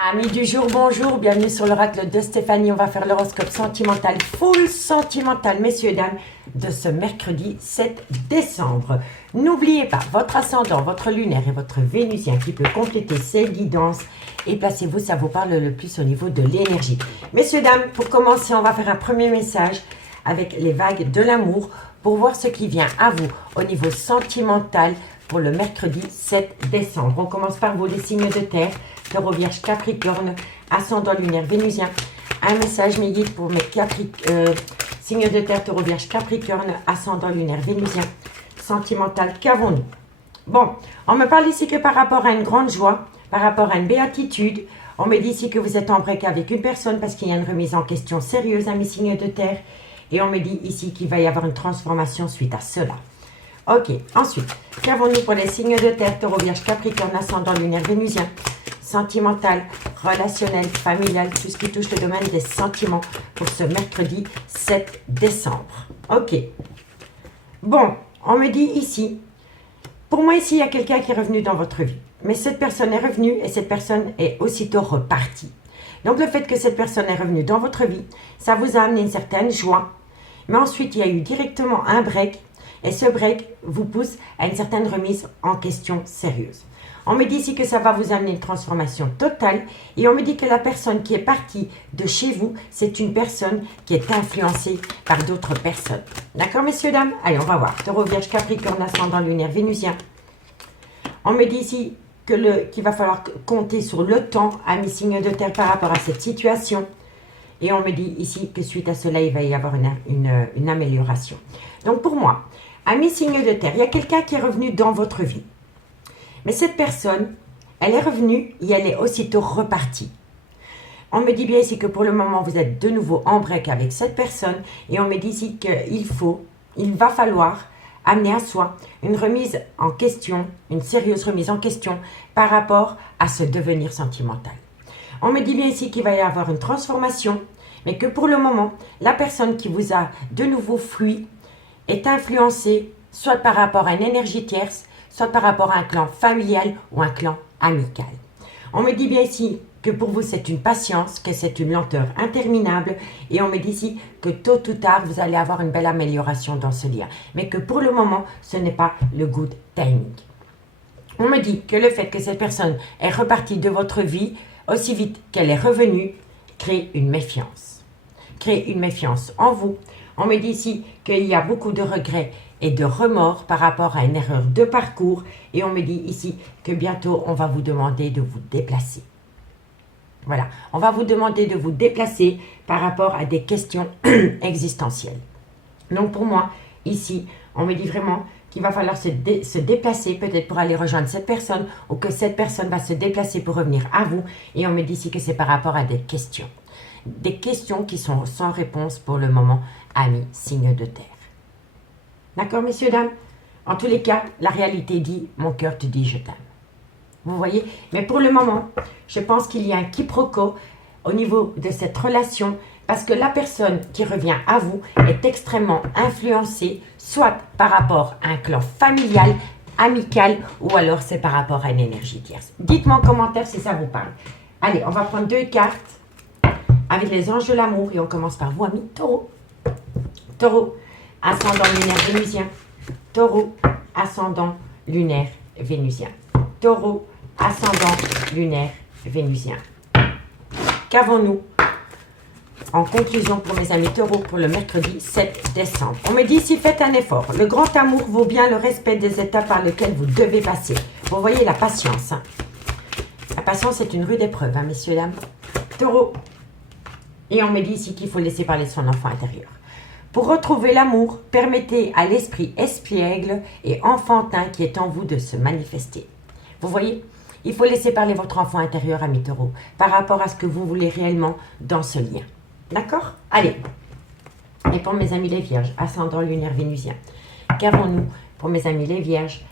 Amis du jour, bonjour, bienvenue sur l'oracle de Stéphanie. On va faire l'horoscope sentimental, full sentimental, messieurs et dames, de ce mercredi 7 décembre. N'oubliez pas, votre ascendant, votre lunaire et votre vénusien qui peut compléter ces guidances. Et placez-vous, ça vous parle le plus au niveau de l'énergie. Messieurs, dames, pour commencer, on va faire un premier message avec les vagues de l'amour pour voir ce qui vient à vous au niveau sentimental pour le mercredi 7 décembre. On commence par vous, les signes de terre. Taureau, Vierge, Capricorne, ascendant lunaire, Vénusien. Un message mes guides pour mes signes de terre, Taureau, Vierge, Capricorne, ascendant lunaire, Vénusien. Sentimental, qu'avons-nous? Bon, on me parle ici que par rapport à une grande joie, par rapport à une béatitude. On me dit ici que vous êtes en break avec une personne parce qu'il y a une remise en question sérieuse à mes signes de terre. Et on me dit ici qu'il va y avoir une transformation suite à cela. Ok, ensuite, qu'avons-nous pour les signes de terre, Taureau, Vierge, Capricorne, ascendant lunaire, Vénusien? Sentimental, relationnel, familial, tout ce qui touche le domaine des sentiments pour ce mercredi 7 décembre. Ok. Bon, on me dit ici, pour moi ici, il y a quelqu'un qui est revenu dans votre vie. Mais cette personne est revenue et cette personne est aussitôt repartie. Donc le fait que cette personne est revenue dans votre vie, ça vous a amené une certaine joie. Mais ensuite, il y a eu directement un break. Et ce break vous pousse à une certaine remise en question sérieuse. On me dit ici que ça va vous amener une transformation totale et on me dit que la personne qui est partie de chez vous, c'est une personne qui est influencée par d'autres personnes. D'accord, messieurs, dames? Allez, on va voir. Taureau, Vierge, Capricorne, ascendant lunaire, Vénusien. On me dit ici qu'il va falloir compter sur le temps à mes signes de terre par rapport à cette situation. Et on me dit ici que suite à cela, il va y avoir une amélioration. Donc pour moi, à mes signes de terre, il y a quelqu'un qui est revenu dans votre vie. Mais cette personne, elle est revenue et elle est aussitôt repartie. On me dit bien ici que pour le moment, vous êtes de nouveau en break avec cette personne. Et on me dit ici qu'il va falloir amener à soi une remise en question, une sérieuse remise en question par rapport à ce devenir sentimental. On me dit bien ici qu'il va y avoir une transformation, mais que pour le moment, la personne qui vous a de nouveau fui est influencée soit par rapport à une énergie tierce, soit par rapport à un clan familial ou un clan amical. On me dit bien ici que pour vous, c'est une patience, que c'est une lenteur interminable. Et on me dit ici que tôt ou tard, vous allez avoir une belle amélioration dans ce lien. Mais que pour le moment, ce n'est pas le good timing. On me dit que le fait que cette personne est repartie de votre vie aussi vite qu'elle est revenue, crée une méfiance. Crée une méfiance en vous. On me dit ici qu'il y a beaucoup de regrets et de remords par rapport à une erreur de parcours. Et on me dit ici que bientôt, on va vous demander de vous déplacer. Voilà, on va vous demander de vous déplacer par rapport à des questions existentielles. Donc pour moi, ici, on me dit vraiment qu'il va falloir se déplacer peut-être pour aller rejoindre cette personne ou que cette personne va se déplacer pour revenir à vous. Et on me dit ici que c'est par rapport à des questions. Des questions qui sont sans réponse pour le moment, amis, signes de terre. D'accord, messieurs, dames? En tous les cas, la réalité dit, mon cœur te dit je t'aime. Vous voyez? Mais pour le moment, je pense qu'il y a un quiproquo au niveau de cette relation parce que la personne qui revient à vous est extrêmement influencée, soit par rapport à un clan familial, amical, ou alors c'est par rapport à une énergie tierce. Dites-moi en commentaire si ça vous parle. Allez, on va prendre 2 cartes avec les anges de l'amour et on commence par vous, amis Taureau. Taureau, ascendant lunaire vénusien. Taureau, ascendant lunaire vénusien. Taureau, ascendant lunaire vénusien. Qu'avons-nous en conclusion pour mes amis taureaux pour le mercredi 7 décembre? On me dit ici, faites un effort. Le grand amour vaut bien le respect des étapes par lesquelles vous devez passer. Vous voyez la patience. La patience est une rude épreuve, hein, messieurs, dames. Taureau. Et on me dit ici qu'il faut laisser parler son enfant intérieur. Pour retrouver l'amour, permettez à l'esprit espiègle et enfantin qui est en vous de se manifester. Vous voyez, il faut laisser parler votre enfant intérieur, ami taureau, par rapport à ce que vous voulez réellement dans ce lien. D'accord? Allez. Et pour mes amis les vierges, ascendant lunaire vénusien. Qu'avons-nous pour mes amis les vierges,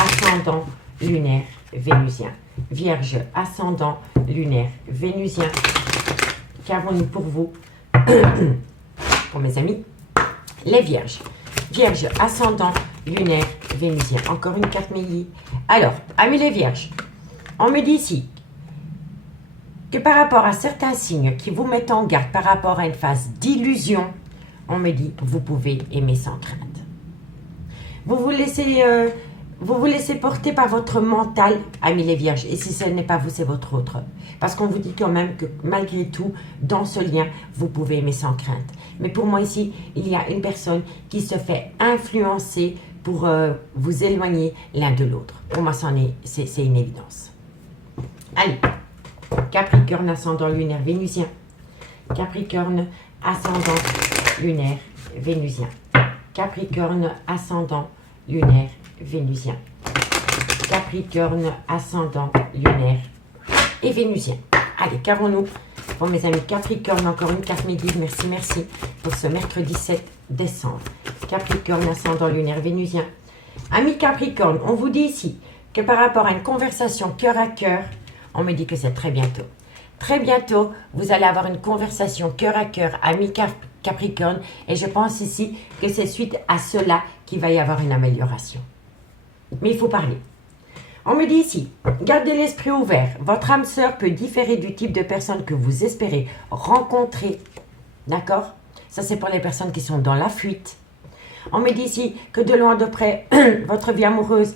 ascendant lunaire vénusien? Vierge, ascendant lunaire vénusien. Qu'avons-nous pour vous? Pour mes amis les vierges. Vierge, ascendant lunaire vénusien. Encore une carte Mélier. Alors, amis les vierges, on me dit ici que par rapport à certains signes qui vous mettent en garde par rapport à une phase d'illusion, on me dit, vous pouvez aimer sans crainte. Vous vous laissez porter par votre mental, amis les vierges. Et si ce n'est pas vous, c'est votre autre. Parce qu'on vous dit quand même que malgré tout, dans ce lien, vous pouvez aimer sans crainte. Mais pour moi ici, il y a une personne qui se fait influencer pour vous éloigner l'un de l'autre. Pour moi, c'est une évidence. Allez, Capricorne, ascendant lunaire vénusien. Capricorne, ascendant lunaire vénusien. Capricorne, ascendant lunaire vénusien. Capricorne, ascendant lunaire et vénusien. Allez, qu'avons-nous pour mes amis Capricorne? Encore une carte mes guides, merci, merci, pour ce mercredi 7 décembre. Capricorne, ascendant lunaire vénusien. Amis Capricorne, on vous dit ici que par rapport à une conversation cœur à cœur, on me dit que c'est très bientôt. Très bientôt, vous allez avoir une conversation cœur à cœur, amis Capricorne, et je pense ici que c'est suite à cela qu'il va y avoir une amélioration. Mais il faut parler. On me dit ici, gardez l'esprit ouvert. Votre âme sœur peut différer du type de personne que vous espérez rencontrer. D'accord? Ça, c'est pour les personnes qui sont dans la fuite. On me dit ici que de loin de près, votre vie amoureuse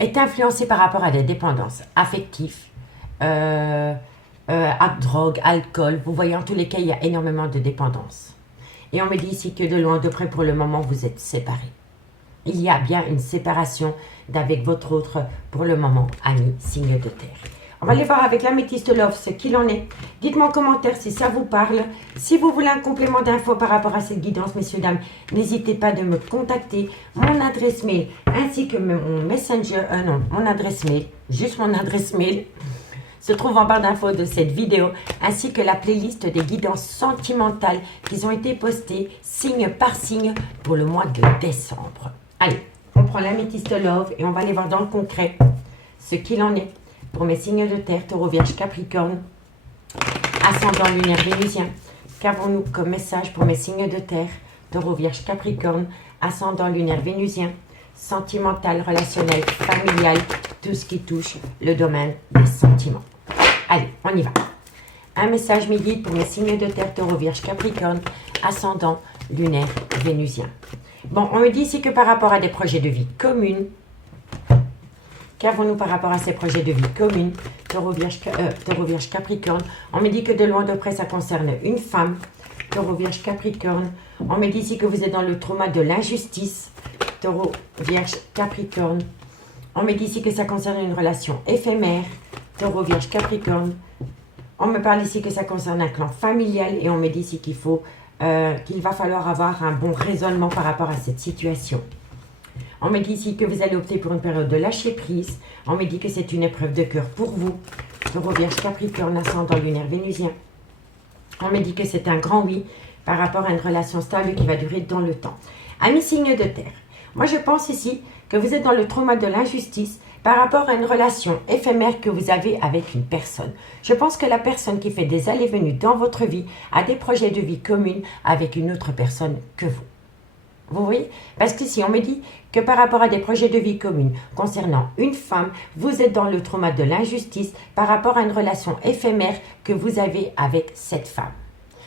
est influencée par rapport à des dépendances affectives, à drogue, alcool. Vous voyez, en tous les cas, il y a énormément de dépendance. Et on me dit ici que de loin de près, pour le moment, vous êtes séparés. Il y a bien une séparation d'avec votre autre pour le moment, ami, signe de terre. On va aller voir avec l'améthyste love ce qu'il en est. Dites-moi en commentaire si ça vous parle. Si vous voulez un complément d'infos par rapport à cette guidance, messieurs, dames, n'hésitez pas de me contacter. Mon adresse mail ainsi que mon messenger, mon adresse mail, juste mon adresse mail, se trouve en barre d'infos de cette vidéo, ainsi que la playlist des guidances sentimentales qui ont été postées signe par signe pour le mois de décembre. Allez, on prend l'améthyste love et on va aller voir dans le concret ce qu'il en est pour mes signes de terre, taureau, vierge, capricorne, ascendant lunaire vénusien. Qu'avons-nous comme message pour mes signes de terre, taureau, vierge, capricorne, ascendant lunaire vénusien, sentimental, relationnel, familial, tout ce qui touche le domaine des sentiments. Allez, on y va. Un message midi pour mes signes de terre, taureau, vierge, capricorne, ascendant lunaire vénusien. Bon, on me dit ici que par rapport à des projets de vie communs, qu'avons-nous par rapport à ces projets de vie communs, taureau, vierge, capricorne, on me dit que de loin de près, ça concerne une femme, taureau, vierge, capricorne, on me dit ici que vous êtes dans le trauma de l'injustice, taureau, vierge, capricorne, on me dit ici que ça concerne une relation éphémère, taureau, vierge, capricorne, on me parle ici que ça concerne un clan familial et on me dit ici qu'il va falloir avoir un bon raisonnement par rapport à cette situation. On me dit ici que vous allez opter pour une période de lâcher prise. On me dit que c'est une épreuve de cœur pour vous. Taureau, vierge, capricorne, ascendant lunaire vénusien. On me dit que c'est un grand oui par rapport à une relation stable qui va durer dans le temps. Amis signes de terre, moi je pense ici que vous êtes dans le trauma de l'injustice par rapport à une relation éphémère que vous avez avec une personne. Je pense que la personne qui fait des allées-venues dans votre vie a des projets de vie communs avec une autre personne que vous. Vous voyez? Parce qu'ici, on me dit que par rapport à des projets de vie communs concernant une femme, vous êtes dans le trauma de l'injustice par rapport à une relation éphémère que vous avez avec cette femme.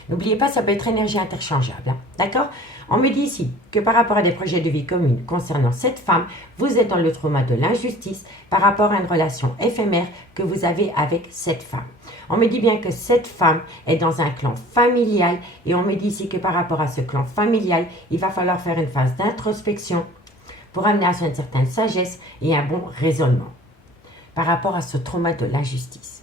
N'oubliez pas, ça peut être énergie interchangeable. Hein, d'accord? On me dit ici que par rapport à des projets de vie communs concernant cette femme, vous êtes dans le trauma de l'injustice par rapport à une relation éphémère que vous avez avec cette femme. On me dit bien que cette femme est dans un clan familial et on me dit ici que par rapport à ce clan familial, il va falloir faire une phase d'introspection pour amener à une certaine sagesse et un bon raisonnement par rapport à ce trauma de l'injustice.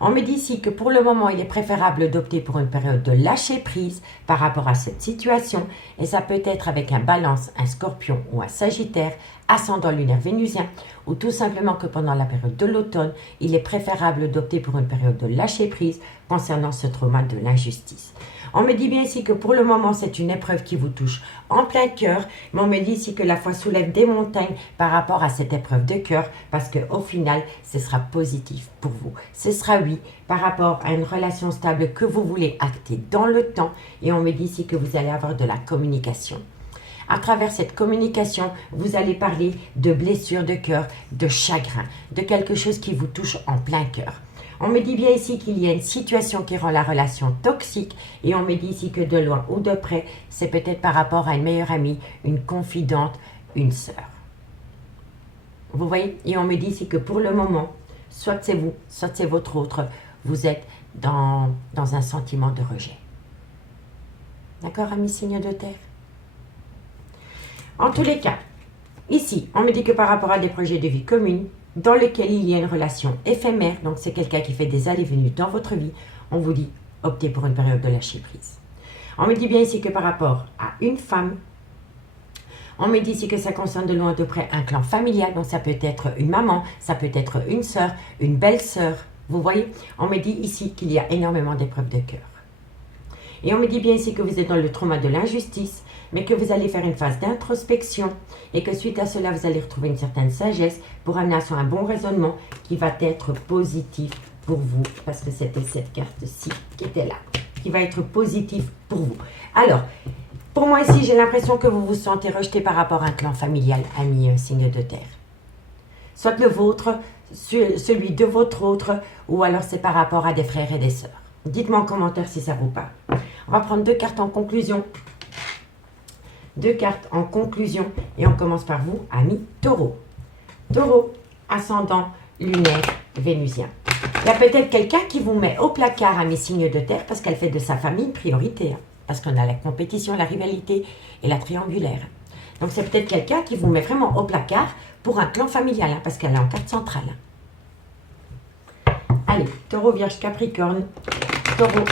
On me dit ici que pour le moment, il est préférable d'opter pour une période de lâcher prise par rapport à cette situation et ça peut être avec un balance, un scorpion ou un sagittaire, ascendant lunaire vénusien ou tout simplement que pendant la période de l'automne, il est préférable d'opter pour une période de lâcher prise concernant ce trauma de l'injustice. On me dit bien ici que pour le moment, c'est une épreuve qui vous touche en plein cœur, mais on me dit ici que la foi soulève des montagnes par rapport à cette épreuve de cœur, parce qu'au final, ce sera positif pour vous. Ce sera oui par rapport à une relation stable que vous voulez acter dans le temps, et on me dit ici que vous allez avoir de la communication. À travers cette communication, vous allez parler de blessures de cœur, de chagrin, de quelque chose qui vous touche en plein cœur. On me dit bien ici qu'il y a une situation qui rend la relation toxique et on me dit ici que de loin ou de près, c'est peut-être par rapport à une meilleure amie, une confidente, une sœur. Vous voyez? Et on me dit ici que pour le moment, soit c'est vous, soit c'est votre autre, vous êtes dans un sentiment de rejet. D'accord, amis signes de terre? En tous les cas, ici, on me dit que par rapport à des projets de vie commune, dans lesquels il y a une relation éphémère, donc c'est quelqu'un qui fait des allées-venues dans votre vie, on vous dit optez pour une période de lâcher prise. On me dit bien ici que par rapport à une femme, on me dit ici que ça concerne de loin ou de près un clan familial, donc ça peut être une maman, ça peut être une sœur, une belle-sœur, vous voyez? On me dit ici qu'il y a énormément d'épreuves de cœur. Et on me dit bien ici que vous êtes dans le trauma de l'injustice, mais que vous allez faire une phase d'introspection et que suite à cela, vous allez retrouver une certaine sagesse pour amener sur un bon raisonnement qui va être positif pour vous, parce que c'était cette carte-ci qui était là, qui va être positif pour vous. Alors, pour moi ici, j'ai l'impression que vous vous sentez rejeté par rapport à un clan familial, ami signe de terre. Soit le vôtre, celui de votre autre, ou alors c'est par rapport à des frères et des sœurs. Dites-moi en commentaire si ça vous parle. On va prendre 2 cartes en conclusion. 2 cartes en conclusion et on commence par vous, amis taureau. Taureau, ascendant, lunaire, vénusien. Il y a peut-être quelqu'un qui vous met au placard, amis signes de terre, parce qu'elle fait de sa famille une priorité. Parce qu'on a la compétition, la rivalité et la triangulaire. Donc c'est peut-être quelqu'un qui vous met vraiment au placard pour un clan familial, parce qu'elle est en carte centrale. Allez, taureau, vierge, capricorne, taureau.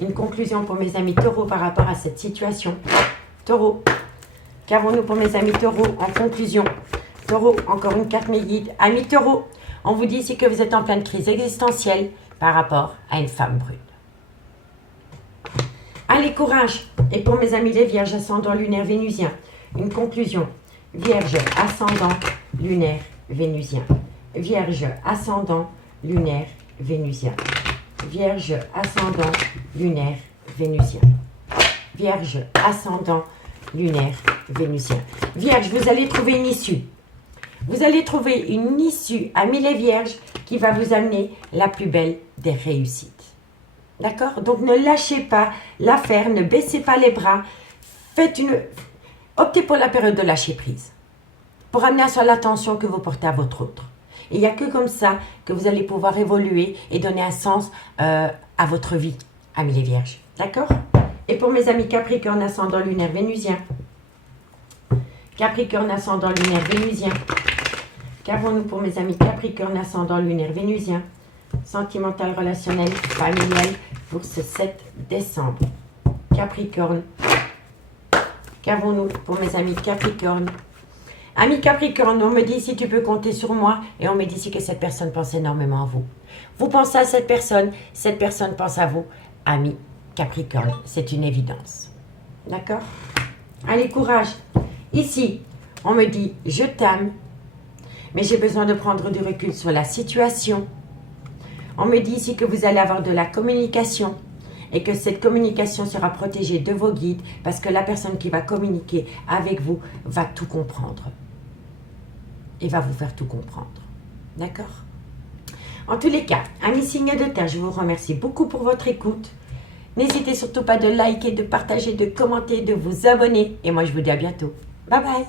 Une conclusion pour mes amis taureaux par rapport à cette situation. Taureau, qu'avons-nous pour mes amis taureaux en conclusion? Taureau, encore une carte mes guides. Amis taureaux, on vous dit ici que vous êtes en pleine crise existentielle par rapport à une femme brune. Allez, courage. Et pour mes amis les vierges, ascendant lunaire vénusien, une conclusion. Vierge, ascendant lunaire vénusien. Vierge, ascendant lunaire vénusien. Vierge, ascendant lunaire vénusien. Vierge, ascendant lunaire vénusien. Vierge, vous allez trouver une issue. Vous allez trouver une issue, amis les vierges, qui va vous amener la plus belle des réussites. D'accord? Donc ne lâchez pas l'affaire, ne baissez pas les bras. Optez pour la période de lâcher prise. Pour amener sur l'attention que vous portez à votre autre. Et il n'y a que comme ça que vous allez pouvoir évoluer et donner un sens à votre vie, amis les vierges. D'accord? Et pour mes amis Capricorne, ascendant lunaire vénusien. Capricorne, ascendant lunaire vénusien. Qu'avons-nous pour mes amis Capricorne, ascendant lunaire vénusien? Sentimental, relationnel, familial pour ce 7 décembre. Capricorne. Qu'avons-nous pour mes amis Capricorne? Amis Capricorne, on me dit si tu peux compter sur moi et on me dit ici que cette personne pense énormément à vous. Vous pensez à cette personne pense à vous. Amis Capricorne, c'est une évidence. D'accord? Allez, courage. Ici, on me dit je t'aime, mais j'ai besoin de prendre du recul sur la situation. On me dit ici que vous allez avoir de la communication et que cette communication sera protégée de vos guides parce que la personne qui va communiquer avec vous va tout comprendre et va vous faire tout comprendre. D'accord? En tous les cas, amis signes de terre, je vous remercie beaucoup pour votre écoute. N'hésitez surtout pas de liker, de partager, de commenter, de vous abonner. Et moi, je vous dis à bientôt. Bye bye.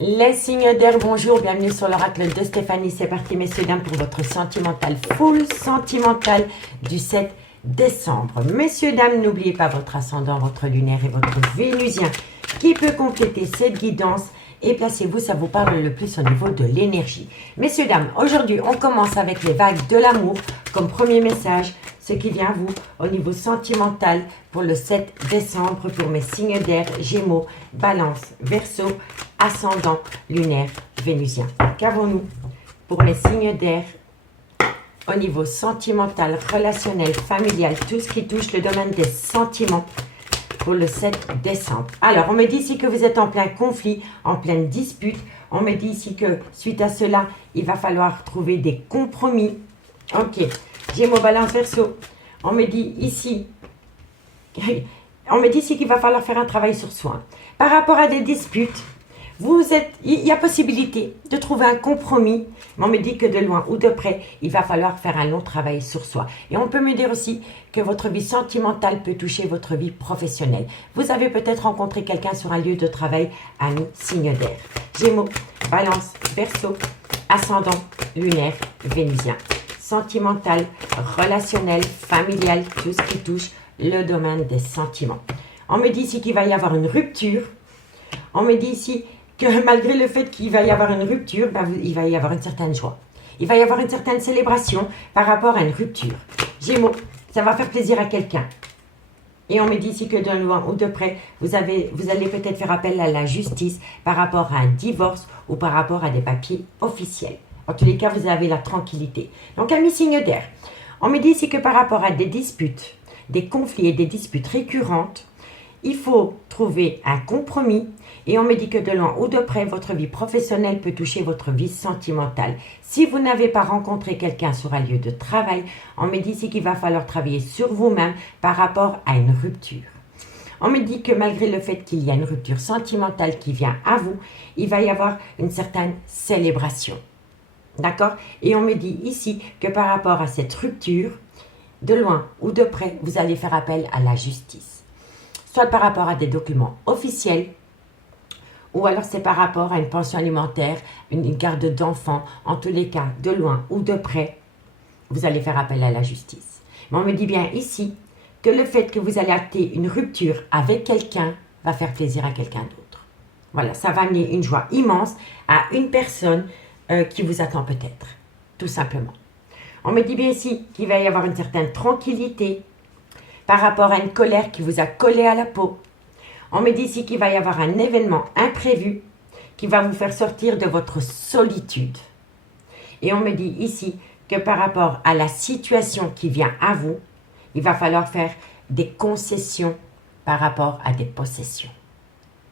Les signes d'air, bonjour, bienvenue sur l'oracle de Stéphanie. C'est parti, messieurs, dames, pour votre sentimental, full sentimental du 7 décembre. Messieurs, dames, n'oubliez pas votre ascendant, votre lunaire et votre vénusien qui peut compléter cette guidance. Et placez-vous, ça vous parle le plus au niveau de l'énergie. Messieurs, dames, aujourd'hui, on commence avec les vagues de l'amour comme premier message. Ce qui vient à vous au niveau sentimental pour le 7 décembre pour mes signes d'air, Gémeaux, Balance, Verseau, ascendant, lunaire, vénusien. Qu'avons-nous pour mes signes d'air au niveau sentimental, relationnel, familial, tout ce qui touche le domaine des sentiments pour le 7 décembre. Alors, on me dit ici que vous êtes en plein conflit, en pleine dispute. On me dit ici que suite à cela, il va falloir trouver des compromis. Ok. Gémeaux, Balance, Verseau. On me dit ici qu'il va falloir faire un travail sur soi. Par rapport à des disputes, Il y a possibilité de trouver un compromis, mais on me dit que de loin ou de près, il va falloir faire un long travail sur soi. Et on peut me dire aussi que votre vie sentimentale peut toucher votre vie professionnelle. Vous avez peut-être rencontré quelqu'un sur un lieu de travail, ami, signe d'air. Gémeaux, Balance, Verseau, ascendant, lunaire, Vénusien. Sentimental, relationnel, familial, tout ce qui touche le domaine des sentiments. On me dit ici qu'il va y avoir une rupture. On me dit ici que malgré le fait qu'il va y avoir une rupture, il va y avoir une certaine joie. Il va y avoir une certaine célébration par rapport à une rupture. Gémeaux, ça va faire plaisir à quelqu'un. Et on me dit ici que de loin ou de près, vous allez peut-être faire appel à la justice par rapport à un divorce ou par rapport à des papiers officiels. En tous les cas, vous avez la tranquillité. Donc, amis signe d'air, on me dit ici que par rapport à des disputes, des conflits et des disputes récurrentes, il faut trouver un compromis et on me dit que de loin ou de près, votre vie professionnelle peut toucher votre vie sentimentale. Si vous n'avez pas rencontré quelqu'un sur un lieu de travail, on me dit ici qu'il va falloir travailler sur vous-même par rapport à une rupture. On me dit que malgré le fait qu'il y a une rupture sentimentale qui vient à vous, il va y avoir une certaine célébration. D'accord? Et on me dit ici que par rapport à cette rupture, de loin ou de près, vous allez faire appel à la justice. Soit par rapport à des documents officiels, ou alors c'est par rapport à une pension alimentaire, une garde d'enfants. En tous les cas, de loin ou de près, vous allez faire appel à la justice. Mais on me dit bien ici que le fait que vous allez acter une rupture avec quelqu'un va faire plaisir à quelqu'un d'autre. Voilà, ça va amener une joie immense à une personne qui vous attend peut-être, tout simplement. On me dit bien ici qu'il va y avoir une certaine tranquillité par rapport à une colère qui vous a collé à la peau. On me dit ici qu'il va y avoir un événement imprévu qui va vous faire sortir de votre solitude. Et on me dit ici que par rapport à la situation qui vient à vous, il va falloir faire des concessions par rapport à des possessions.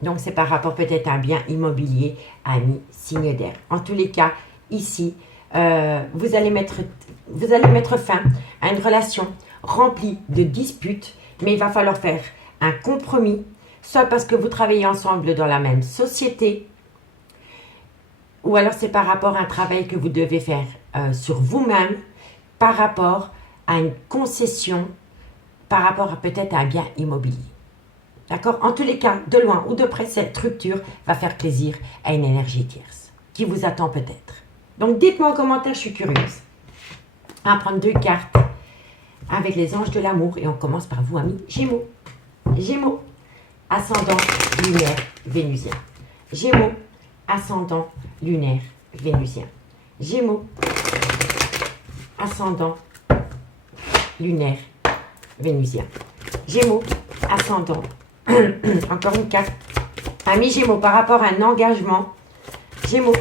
Donc, c'est par rapport peut-être à un bien immobilier, ami, signe d'air. En tous les cas, ici, vous allez mettre fin à une relation remplie de disputes, mais il va falloir faire un compromis, soit parce que vous travaillez ensemble dans la même société, ou alors c'est par rapport à un travail que vous devez faire sur vous-même, par rapport à une concession, par rapport à peut-être un bien immobilier. D'accord? En tous les cas, de loin ou de près, cette rupture va faire plaisir à une énergie tierce qui vous attend peut-être. Donc, dites-moi en commentaire, je suis curieuse. On va prendre 2 cartes avec les anges de l'amour et on commence par vous, amis Gémeaux. Gémeaux, ascendant, lunaire, Vénusien. Gémeaux, ascendant, lunaire, Vénusien. Gémeaux, ascendant, lunaire, Vénusien. Gémeaux, ascendant, encore une carte. Amis Gémeaux, par rapport à un engagement, Gémeaux,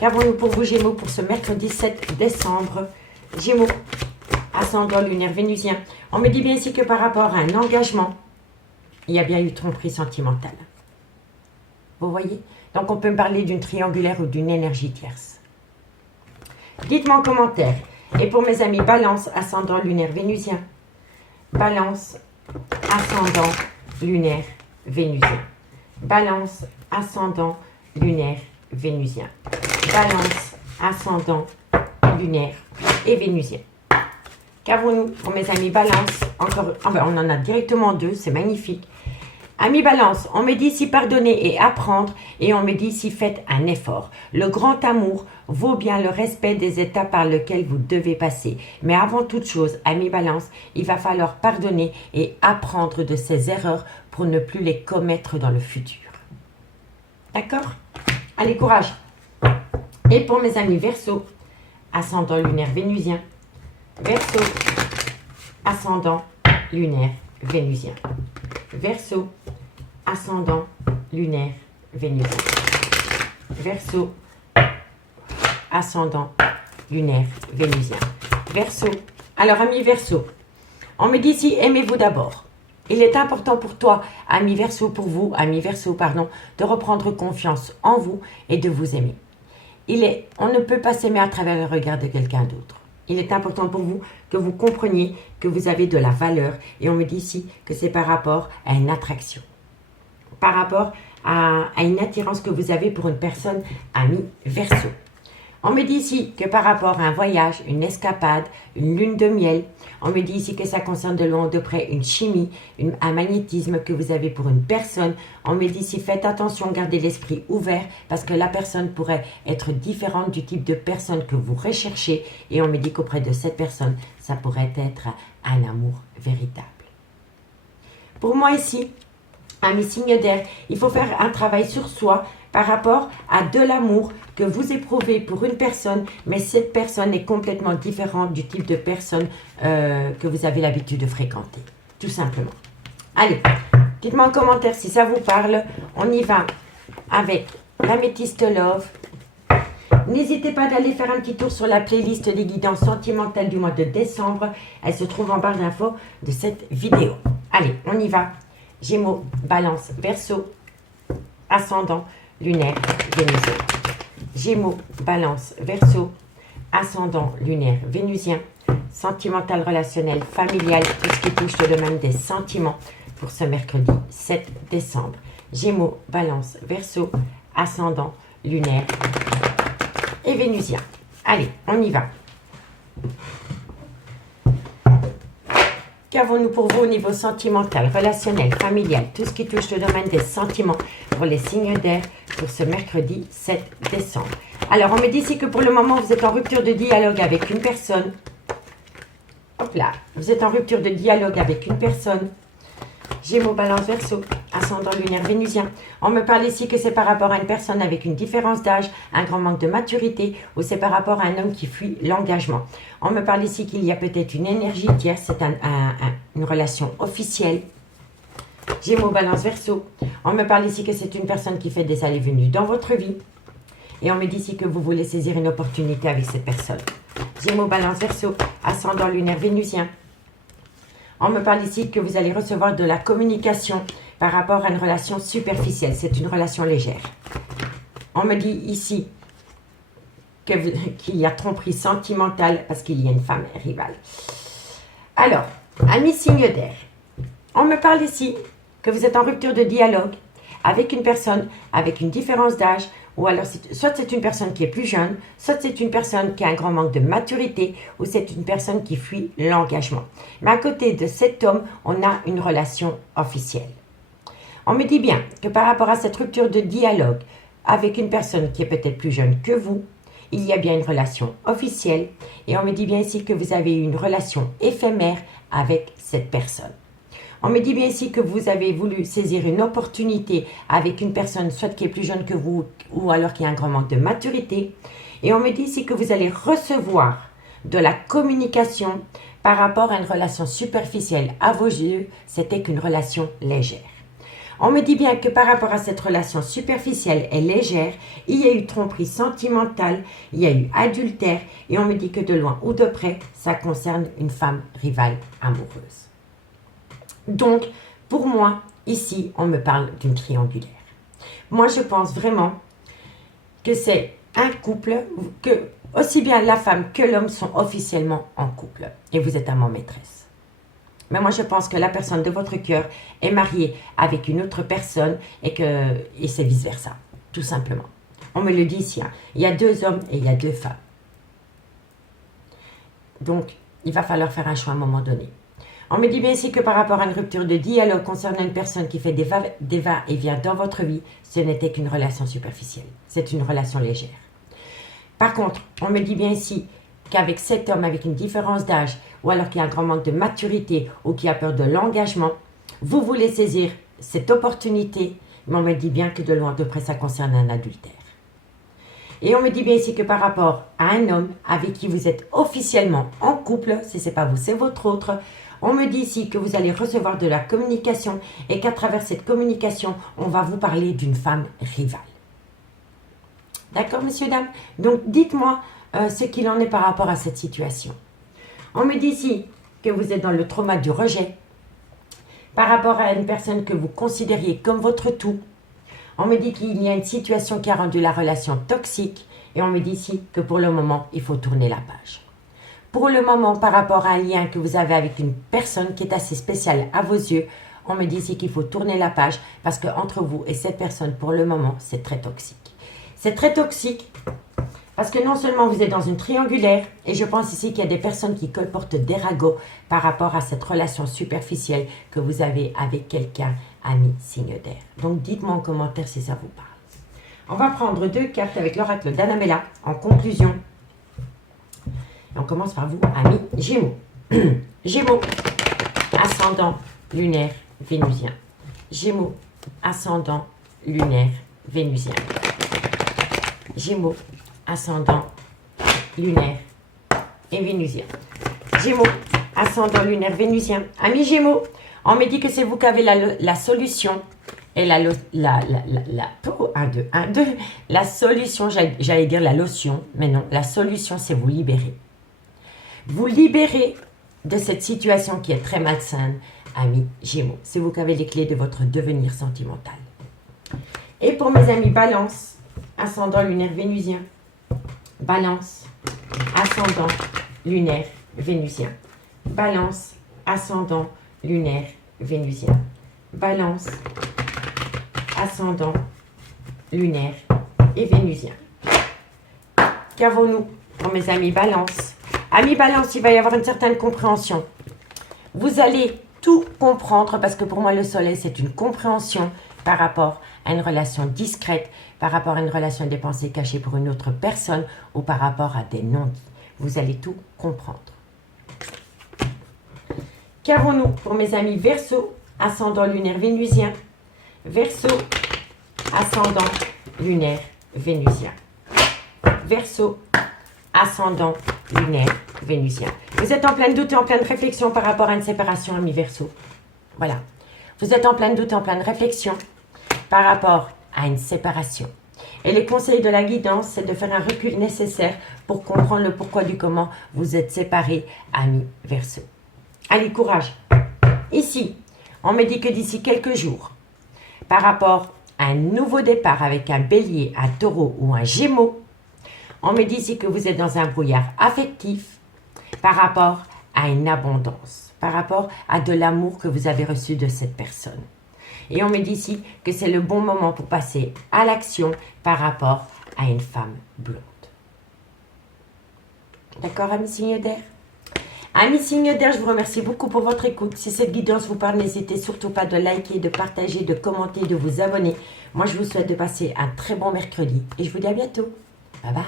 qu'avons-nous pour vous Gémeaux pour ce mercredi 7 décembre? Gémeaux, ascendant lunaire Vénusien. On me dit bien ici que par rapport à un engagement, il y a bien eu tromperie sentimentale. Vous voyez? Donc on peut me parler d'une triangulaire ou d'une énergie tierce. Dites-moi en commentaire. Et pour mes amis Balance, ascendant lunaire Vénusien. Balance, ascendant lunaire Vénusien. Balance, ascendant lunaire Vénusien. Balance, ascendant lunaire et Vénusien. Qu'avons-nous pour mes amis Balance? Encore, on en a directement 2, c'est magnifique. Amis Balance, on me dit ici pardonner et apprendre et on me dit ici faites un effort. Le grand amour vaut bien le respect des étapes par lesquelles vous devez passer. Mais avant toute chose, amis Balance, il va falloir pardonner et apprendre de ses erreurs pour ne plus les commettre dans le futur. D'accord? Allez, courage. Et pour mes amis Verseau, ascendant lunaire Vénusien. Verseau, ascendant lunaire Vénusien. Verseau, ascendant lunaire Vénusien. Verseau, ascendant lunaire Vénusien. Verseau. Alors, ami Verseau, on me dit ici, aimez-vous d'abord. Il est important pour toi, ami Verseau, pour vous, ami Verseau, pardon, de reprendre confiance en vous et de vous aimer. On ne peut pas s'aimer à travers le regard de quelqu'un d'autre. Il est important pour vous que vous compreniez que vous avez de la valeur. Et on me dit ici que c'est par rapport à une attraction. Par rapport à une attirance que vous avez pour une personne amie Verseau. On me dit ici que par rapport à un voyage, une escapade, une lune de miel, on me dit ici que ça concerne de loin ou de près une chimie, un magnétisme que vous avez pour une personne. On me dit ici, faites attention, gardez l'esprit ouvert parce que la personne pourrait être différente du type de personne que vous recherchez. Et on me dit qu'auprès de cette personne, ça pourrait être un amour véritable. Pour moi ici, amis signes d'air, il faut faire un travail sur soi par rapport à de l'amour que vous éprouvez pour une personne, mais cette personne est complètement différente du type de personne que vous avez l'habitude de fréquenter, tout simplement. Allez, dites-moi en commentaire si ça vous parle. On y va avec l'améthyste Love. N'hésitez pas d'aller faire un petit tour sur la playlist des guidances sentimentales du mois de décembre. Elle se trouve en barre d'infos de cette vidéo. Allez, on y va. Gémeaux, Balance, Verseau, ascendant, lunaire, vénusien. Gémeaux, Balance, Verseau, ascendant, lunaire, vénusien, sentimental, relationnel, familial, tout ce qui touche le domaine des sentiments pour ce mercredi 7 décembre. Gémeaux, Balance, Verseau, ascendant, lunaire et vénusien. Allez, on y va. Qu'avons-nous pour vous au niveau sentimental, relationnel, familial, tout ce qui touche le domaine des sentiments pour les signes d'air pour ce mercredi 7 décembre. Alors, on me dit ici que pour le moment, vous êtes en rupture de dialogue avec une personne. Hop là, vous êtes en rupture de dialogue avec une personne. Gémeaux, Balance, Verseau, ascendant lunaire, vénusien. On me parle ici que c'est par rapport à une personne avec une différence d'âge, un grand manque de maturité, ou c'est par rapport à un homme qui fuit l'engagement. On me parle ici qu'il y a peut-être une énergie tierce, c'est une relation officielle. Gémeaux, Balance, Verseau. On me parle ici que c'est une personne qui fait des allées-venues dans votre vie. Et on me dit ici que vous voulez saisir une opportunité avec cette personne. Gémeaux, Balance, Verseau, ascendant lunaire, vénusien. On me parle ici que vous allez recevoir de la communication par rapport à une relation superficielle. C'est une relation légère. On me dit ici qu'il y a tromperie sentimentale parce qu'il y a une femme rivale. Alors, amis signes d'air, on me parle ici que vous êtes en rupture de dialogue avec une personne avec une différence d'âge, ou alors soit c'est une personne qui est plus jeune, soit c'est une personne qui a un grand manque de maturité, ou c'est une personne qui fuit l'engagement. Mais à côté de cet homme, on a une relation officielle. On me dit bien que par rapport à cette rupture de dialogue avec une personne qui est peut-être plus jeune que vous, il y a bien une relation officielle, et on me dit bien ici que vous avez eu une relation éphémère avec cette personne. On me dit bien ici que vous avez voulu saisir une opportunité avec une personne soit qui est plus jeune que vous ou alors qui a un grand manque de maturité. Et on me dit ici que vous allez recevoir de la communication par rapport à une relation superficielle. À vos yeux, c'était qu'une relation légère. On me dit bien que par rapport à cette relation superficielle et légère, il y a eu tromperie sentimentale, il y a eu adultère et on me dit que de loin ou de près, ça concerne une femme rivale amoureuse. Donc, pour moi, ici, on me parle d'une triangulaire. Moi, je pense vraiment que c'est un couple, que aussi bien la femme que l'homme sont officiellement en couple. Et vous êtes amant maîtresse. Mais moi, je pense que la personne de votre cœur est mariée avec une autre personne et c'est vice-versa, tout simplement. On me le dit ici, hein. Il y a 2 hommes et il y a 2 femmes. Donc, il va falloir faire un choix à un moment donné. On me dit bien ici que par rapport à une rupture de dialogue concernant une personne qui fait des va-et-vient dans votre vie, ce n'était qu'une relation superficielle. C'est une relation légère. Par contre, on me dit bien ici qu'avec cet homme avec une différence d'âge, ou alors qui a un grand manque de maturité, ou qui a peur de l'engagement, vous voulez saisir cette opportunité, mais on me dit bien que de loin de près, ça concerne un adultère. Et on me dit bien ici que par rapport à un homme avec qui vous êtes officiellement en couple, si ce n'est pas vous, c'est votre autre, on me dit ici que vous allez recevoir de la communication et qu'à travers cette communication, on va vous parler d'une femme rivale. D'accord, messieurs, dames? Donc, dites-moi ce qu'il en est par rapport à cette situation. On me dit ici que vous êtes dans le trauma du rejet par rapport à une personne que vous considériez comme votre tout. On me dit qu'il y a une situation qui a rendu la relation toxique et on me dit ici que pour le moment, il faut tourner la page. Pour le moment, par rapport à un lien que vous avez avec une personne qui est assez spéciale à vos yeux, On me dit ici qu'il faut tourner la page parce que entre vous et cette personne, pour le moment, c'est très toxique. C'est très toxique parce que non seulement vous êtes dans une triangulaire, et je pense ici qu'il y a des personnes qui colportent des ragots par rapport à cette relation superficielle que vous avez avec quelqu'un, ami signe d'air. Donc dites-moi en commentaire si ça vous parle. On va prendre 2 cartes avec l'oracle d'Anamela en conclusion. Et on commence par vous, ami Gémeaux. Gémeaux, ascendant lunaire vénusien. Gémeaux, ascendant lunaire vénusien. Gémeaux, ascendant lunaire et vénusien. Gémeaux, ascendant lunaire vénusien. Amis Gémeaux, on me dit que c'est vous qui avez la solution. Et la solution, j'allais dire la lotion, mais non, la solution c'est vous libérer. Vous libérer de cette situation qui est très malsaine, amis Gémeaux. C'est vous qui avez les clés de votre devenir sentimental. Et pour mes amis Balance, ascendant lunaire vénusien. Balance, ascendant lunaire vénusien. Balance, ascendant lunaire vénusien. Balance, ascendant lunaire et vénusien. Qu'avons-nous pour mes amis Balance? Amis Balance, il va y avoir une certaine compréhension. Vous allez tout comprendre parce que pour moi le soleil c'est une compréhension par rapport à une relation discrète, par rapport à une relation des pensées cachées pour une autre personne ou par rapport à des non-dits. Vous allez tout comprendre. Qu'avons-nous pour mes amis Verseau, ascendant lunaire vénusien? Verseau, ascendant lunaire vénusien. Verseau, ascendant lunaire vénusien. Vous êtes en pleine doute et en pleine réflexion par rapport à une séparation, amis Verseau. Voilà. Vous êtes en pleine doute et en pleine réflexion par rapport à une séparation. Et le conseil de la guidance, c'est de faire un recul nécessaire pour comprendre le pourquoi du comment vous êtes séparés, amis Verseau. Allez, courage. Ici, on me dit que d'ici quelques jours, par rapport à un nouveau départ avec un bélier, un taureau ou un gémeaux, on me dit ici que vous êtes dans un brouillard affectif par rapport à une abondance, par rapport à de l'amour que vous avez reçu de cette personne. Et on me dit ici que c'est le bon moment pour passer à l'action par rapport à une femme blonde. D'accord, amis signes d'air? Amis signes d'air, je vous remercie beaucoup pour votre écoute. Si cette guidance vous parle, n'hésitez surtout pas de liker, de partager, de commenter, de vous abonner. Moi, je vous souhaite de passer un très bon mercredi et je vous dis à bientôt. Bye bye.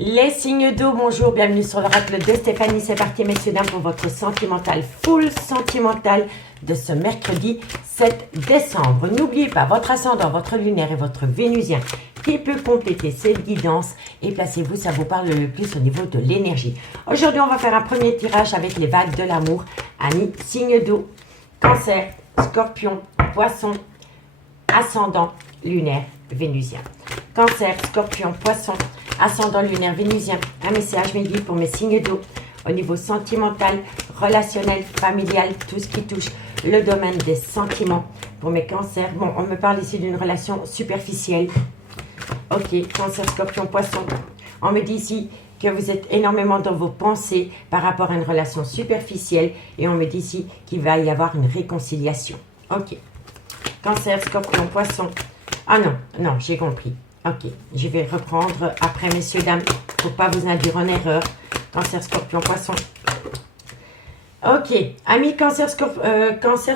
Les signes d'eau, bonjour, bienvenue sur l'oracle de Stéphanie. C'est parti, messieurs, dames, pour votre sentimental, full sentimental de ce mercredi 7 décembre. N'oubliez pas votre ascendant, votre lunaire et votre vénusien qui peut compléter cette guidance. Et placez-vous, ça vous parle le plus au niveau de l'énergie. Aujourd'hui, on va faire un premier tirage avec les vagues de l'amour. Amis, signes d'eau, Cancer, Scorpion, Poisson, ascendant, lunaire, vénusien. Cancer, Scorpion, Poisson, ascendant lunaire vénusien. Un message midi pour mes signes d'eau au niveau sentimental, relationnel, familial, tout ce qui touche le domaine des sentiments pour mes cancers. Bon, on me parle ici d'une relation superficielle. Ok, Cancer, Scorpion, Poisson. On me dit ici que vous êtes énormément dans vos pensées par rapport à une relation superficielle et on me dit ici qu'il va y avoir une réconciliation. Ok, Cancer, Scorpion, Poisson. Ah non, non, j'ai compris. Ok, je vais reprendre après, messieurs, dames, pour ne pas vous induire en erreur. Cancer, Scorpion, Poisson. Ok, amis Cancer,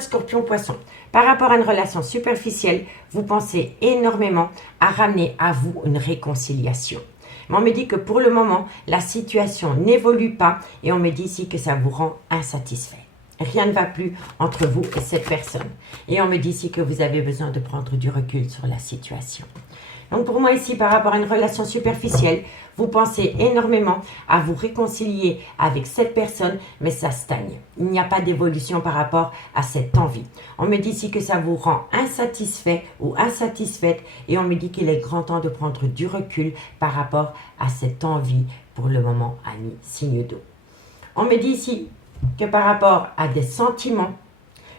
Scorpion, Poisson. Par rapport à une relation superficielle, vous pensez énormément à ramener à vous une réconciliation. Mais on me dit que pour le moment, la situation n'évolue pas et on me dit ici que ça vous rend insatisfait. Rien ne va plus entre vous et cette personne. Et on me dit ici que vous avez besoin de prendre du recul sur la situation. Donc pour moi ici, par rapport à une relation superficielle, vous pensez énormément à vous réconcilier avec cette personne, mais ça stagne. Il n'y a pas d'évolution par rapport à cette envie. On me dit ici que ça vous rend insatisfait ou insatisfaite et on me dit qu'il est grand temps de prendre du recul par rapport à cette envie pour le moment, amis, signe d'eau. On me dit ici que par rapport à des sentiments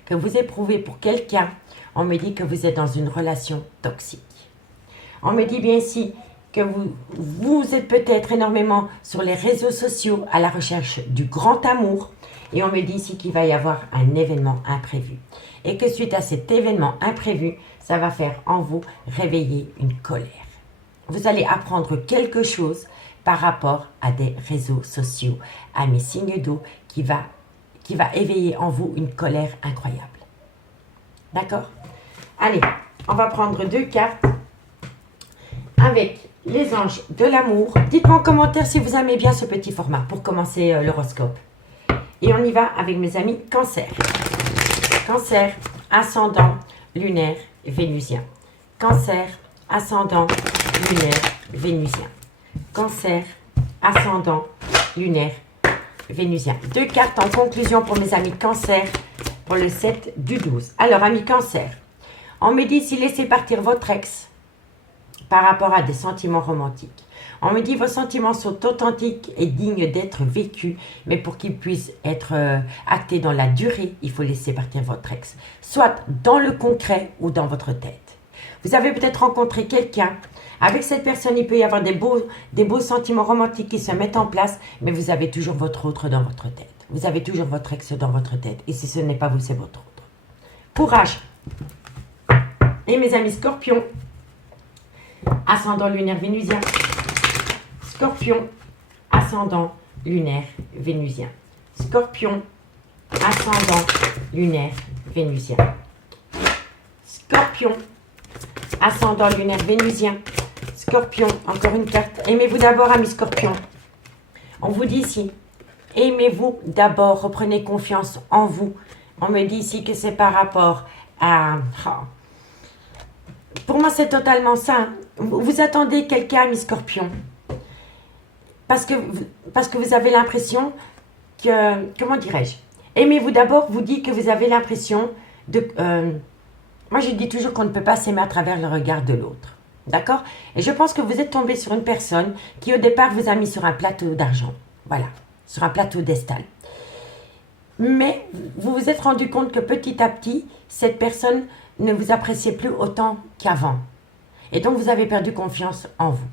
que vous éprouvez pour quelqu'un, on me dit que vous êtes dans une relation toxique. On me dit bien ici que vous êtes peut-être énormément sur les réseaux sociaux à la recherche du grand amour Et on me dit ici qu'il va y avoir un événement imprévu. Et que suite à cet événement imprévu, ça va faire en vous réveiller une colère. Vous allez apprendre quelque chose par rapport à des réseaux sociaux, à mes signes d'eau, qui va éveiller en vous une colère incroyable. D'accord? Allez, on va prendre 2 cartes avec les anges de l'amour. Dites-moi en commentaire si vous aimez bien ce petit format pour commencer l'horoscope. Et on y va avec mes amis Cancer. Cancer, ascendant, lunaire, vénusien. Cancer, ascendant, lunaire, vénusien. Cancer, ascendant, lunaire, vénusien. 2 cartes en conclusion pour mes amis Cancer pour le 7 du 12. Alors, amis Cancer, on me dit si laissez partir votre ex par rapport à des sentiments romantiques. On me dit vos sentiments sont authentiques et dignes d'être vécus, mais pour qu'ils puissent être actés dans la durée, il faut laisser partir votre ex, soit dans le concret ou dans votre tête. Vous avez peut-être rencontré quelqu'un. Avec cette personne, il peut y avoir des beaux sentiments romantiques qui se mettent en place, mais vous avez toujours votre autre dans votre tête. Vous avez toujours votre ex dans votre tête. Et si ce n'est pas vous, c'est votre autre. Courage. Et mes amis Scorpions, ascendant lunaire vénusien. Scorpion, ascendant lunaire vénusien. Scorpion, ascendant lunaire vénusien. Scorpion, ascendant lunaire vénusien. Scorpion, encore une carte. Aimez-vous d'abord, amis Scorpions. On vous dit ici, aimez-vous d'abord, reprenez confiance en vous. On me dit ici que c'est par rapport à... Pour moi, c'est totalement ça. Vous attendez quelqu'un, amis Scorpions. Parce que vous avez l'impression que... Comment dirais-je? Aimez-vous d'abord vous dit que vous avez l'impression de... moi, je dis toujours qu'on ne peut pas s'aimer à travers le regard de l'autre. D'accord? Et je pense que vous êtes tombé sur une personne qui, au départ, vous a mis sur un plateau d'argent. Voilà. Sur un plateau d'estal. Mais vous vous êtes rendu compte que petit à petit, cette personne ne vous appréciait plus autant qu'avant. Et donc, vous avez perdu confiance en vous.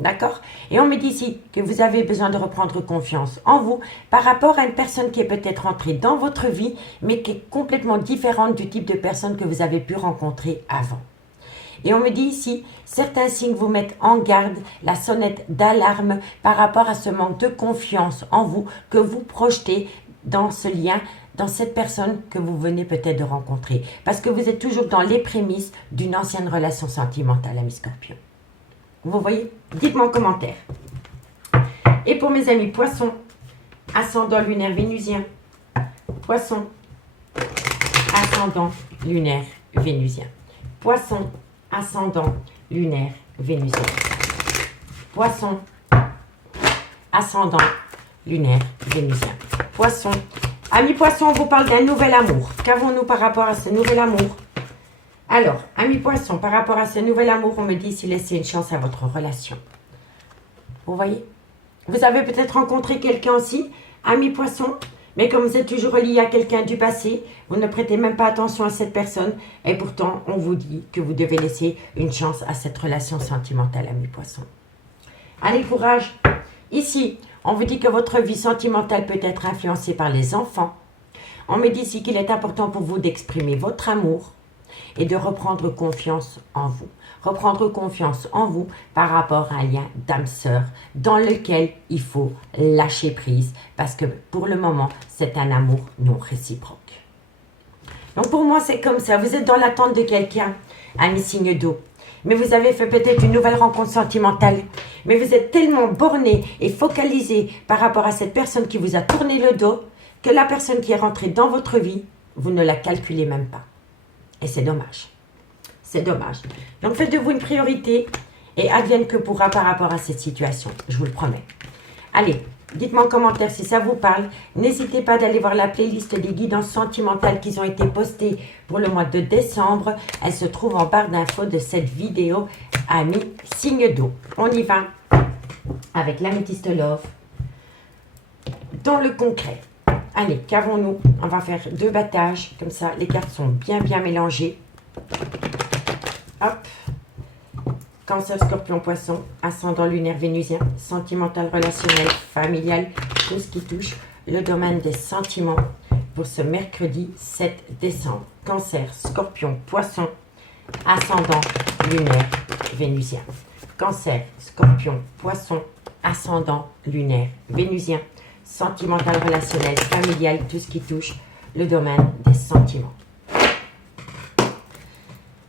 D'accord? Et on me dit ici que vous avez besoin de reprendre confiance en vous par rapport à une personne qui est peut-être entrée dans votre vie, mais qui est complètement différente du type de personne que vous avez pu rencontrer avant. Et on me dit ici, certains signes vous mettent en garde, la sonnette d'alarme par rapport à ce manque de confiance en vous que vous projetez dans ce lien, dans cette personne que vous venez peut-être de rencontrer. Parce que vous êtes toujours dans les prémices d'une ancienne relation sentimentale, amis Scorpions. Vous voyez? Dites-moi en commentaire. Et pour mes amis Poissons, ascendant lunaire vénusien. Poissons, ascendant lunaire vénusien. Poissons, ascendant lunaire vénusien. Poissons, ascendant lunaire vénusien. Poissons. Amis Poissons, on vous parle d'un nouvel amour. Qu'avons-nous par rapport à ce nouvel amour? Alors, amis Poissons, par rapport à ce nouvel amour, on me dit si laissez une chance à votre relation. Vous voyez? Vous avez peut-être rencontré quelqu'un aussi, amis Poissons, mais comme vous êtes toujours lié à quelqu'un du passé, vous ne prêtez même pas attention à cette personne. Et pourtant, on vous dit que vous devez laisser une chance à cette relation sentimentale, amis Poissons. Allez, courage. Ici, on vous dit que votre vie sentimentale peut être influencée par les enfants. On me dit ici qu'il est important pour vous d'exprimer votre amour et de reprendre confiance en vous. Reprendre confiance en vous par rapport à un lien d'âme-sœur dans lequel il faut lâcher prise parce que pour le moment, c'est un amour non réciproque. Donc pour moi, c'est comme ça. Vous êtes dans l'attente de quelqu'un, ami signe d'eau. Mais vous avez fait peut-être une nouvelle rencontre sentimentale. Mais vous êtes tellement borné et focalisé par rapport à cette personne qui vous a tourné le dos que la personne qui est rentrée dans votre vie, vous ne la calculez même pas. Et c'est dommage. C'est dommage. Donc faites de vous une priorité et advienne que pourra par rapport à cette situation. Je vous le promets. Allez, dites-moi en commentaire si ça vous parle. N'hésitez pas d'aller voir la playlist des guidances sentimentales qui ont été postées pour le mois de décembre. Elle se trouve en barre d'infos de cette vidéo. Amis signe d'eau. On y va avec l'améthyste love dans le concret. Allez, qu'avons-nous? On va faire 2 battages. Comme ça, les cartes sont bien mélangées. Hop. Cancer, Scorpion, Poisson, ascendant lunaire vénusien, sentimental, relationnel, familial, tout ce qui touche le domaine des sentiments pour ce mercredi 7 décembre. Cancer, Scorpion, Poisson, ascendant lunaire vénusien. Cancer, Scorpion, Poisson, ascendant lunaire vénusien. Sentimental, relationnel, familial, tout ce qui touche le domaine des sentiments.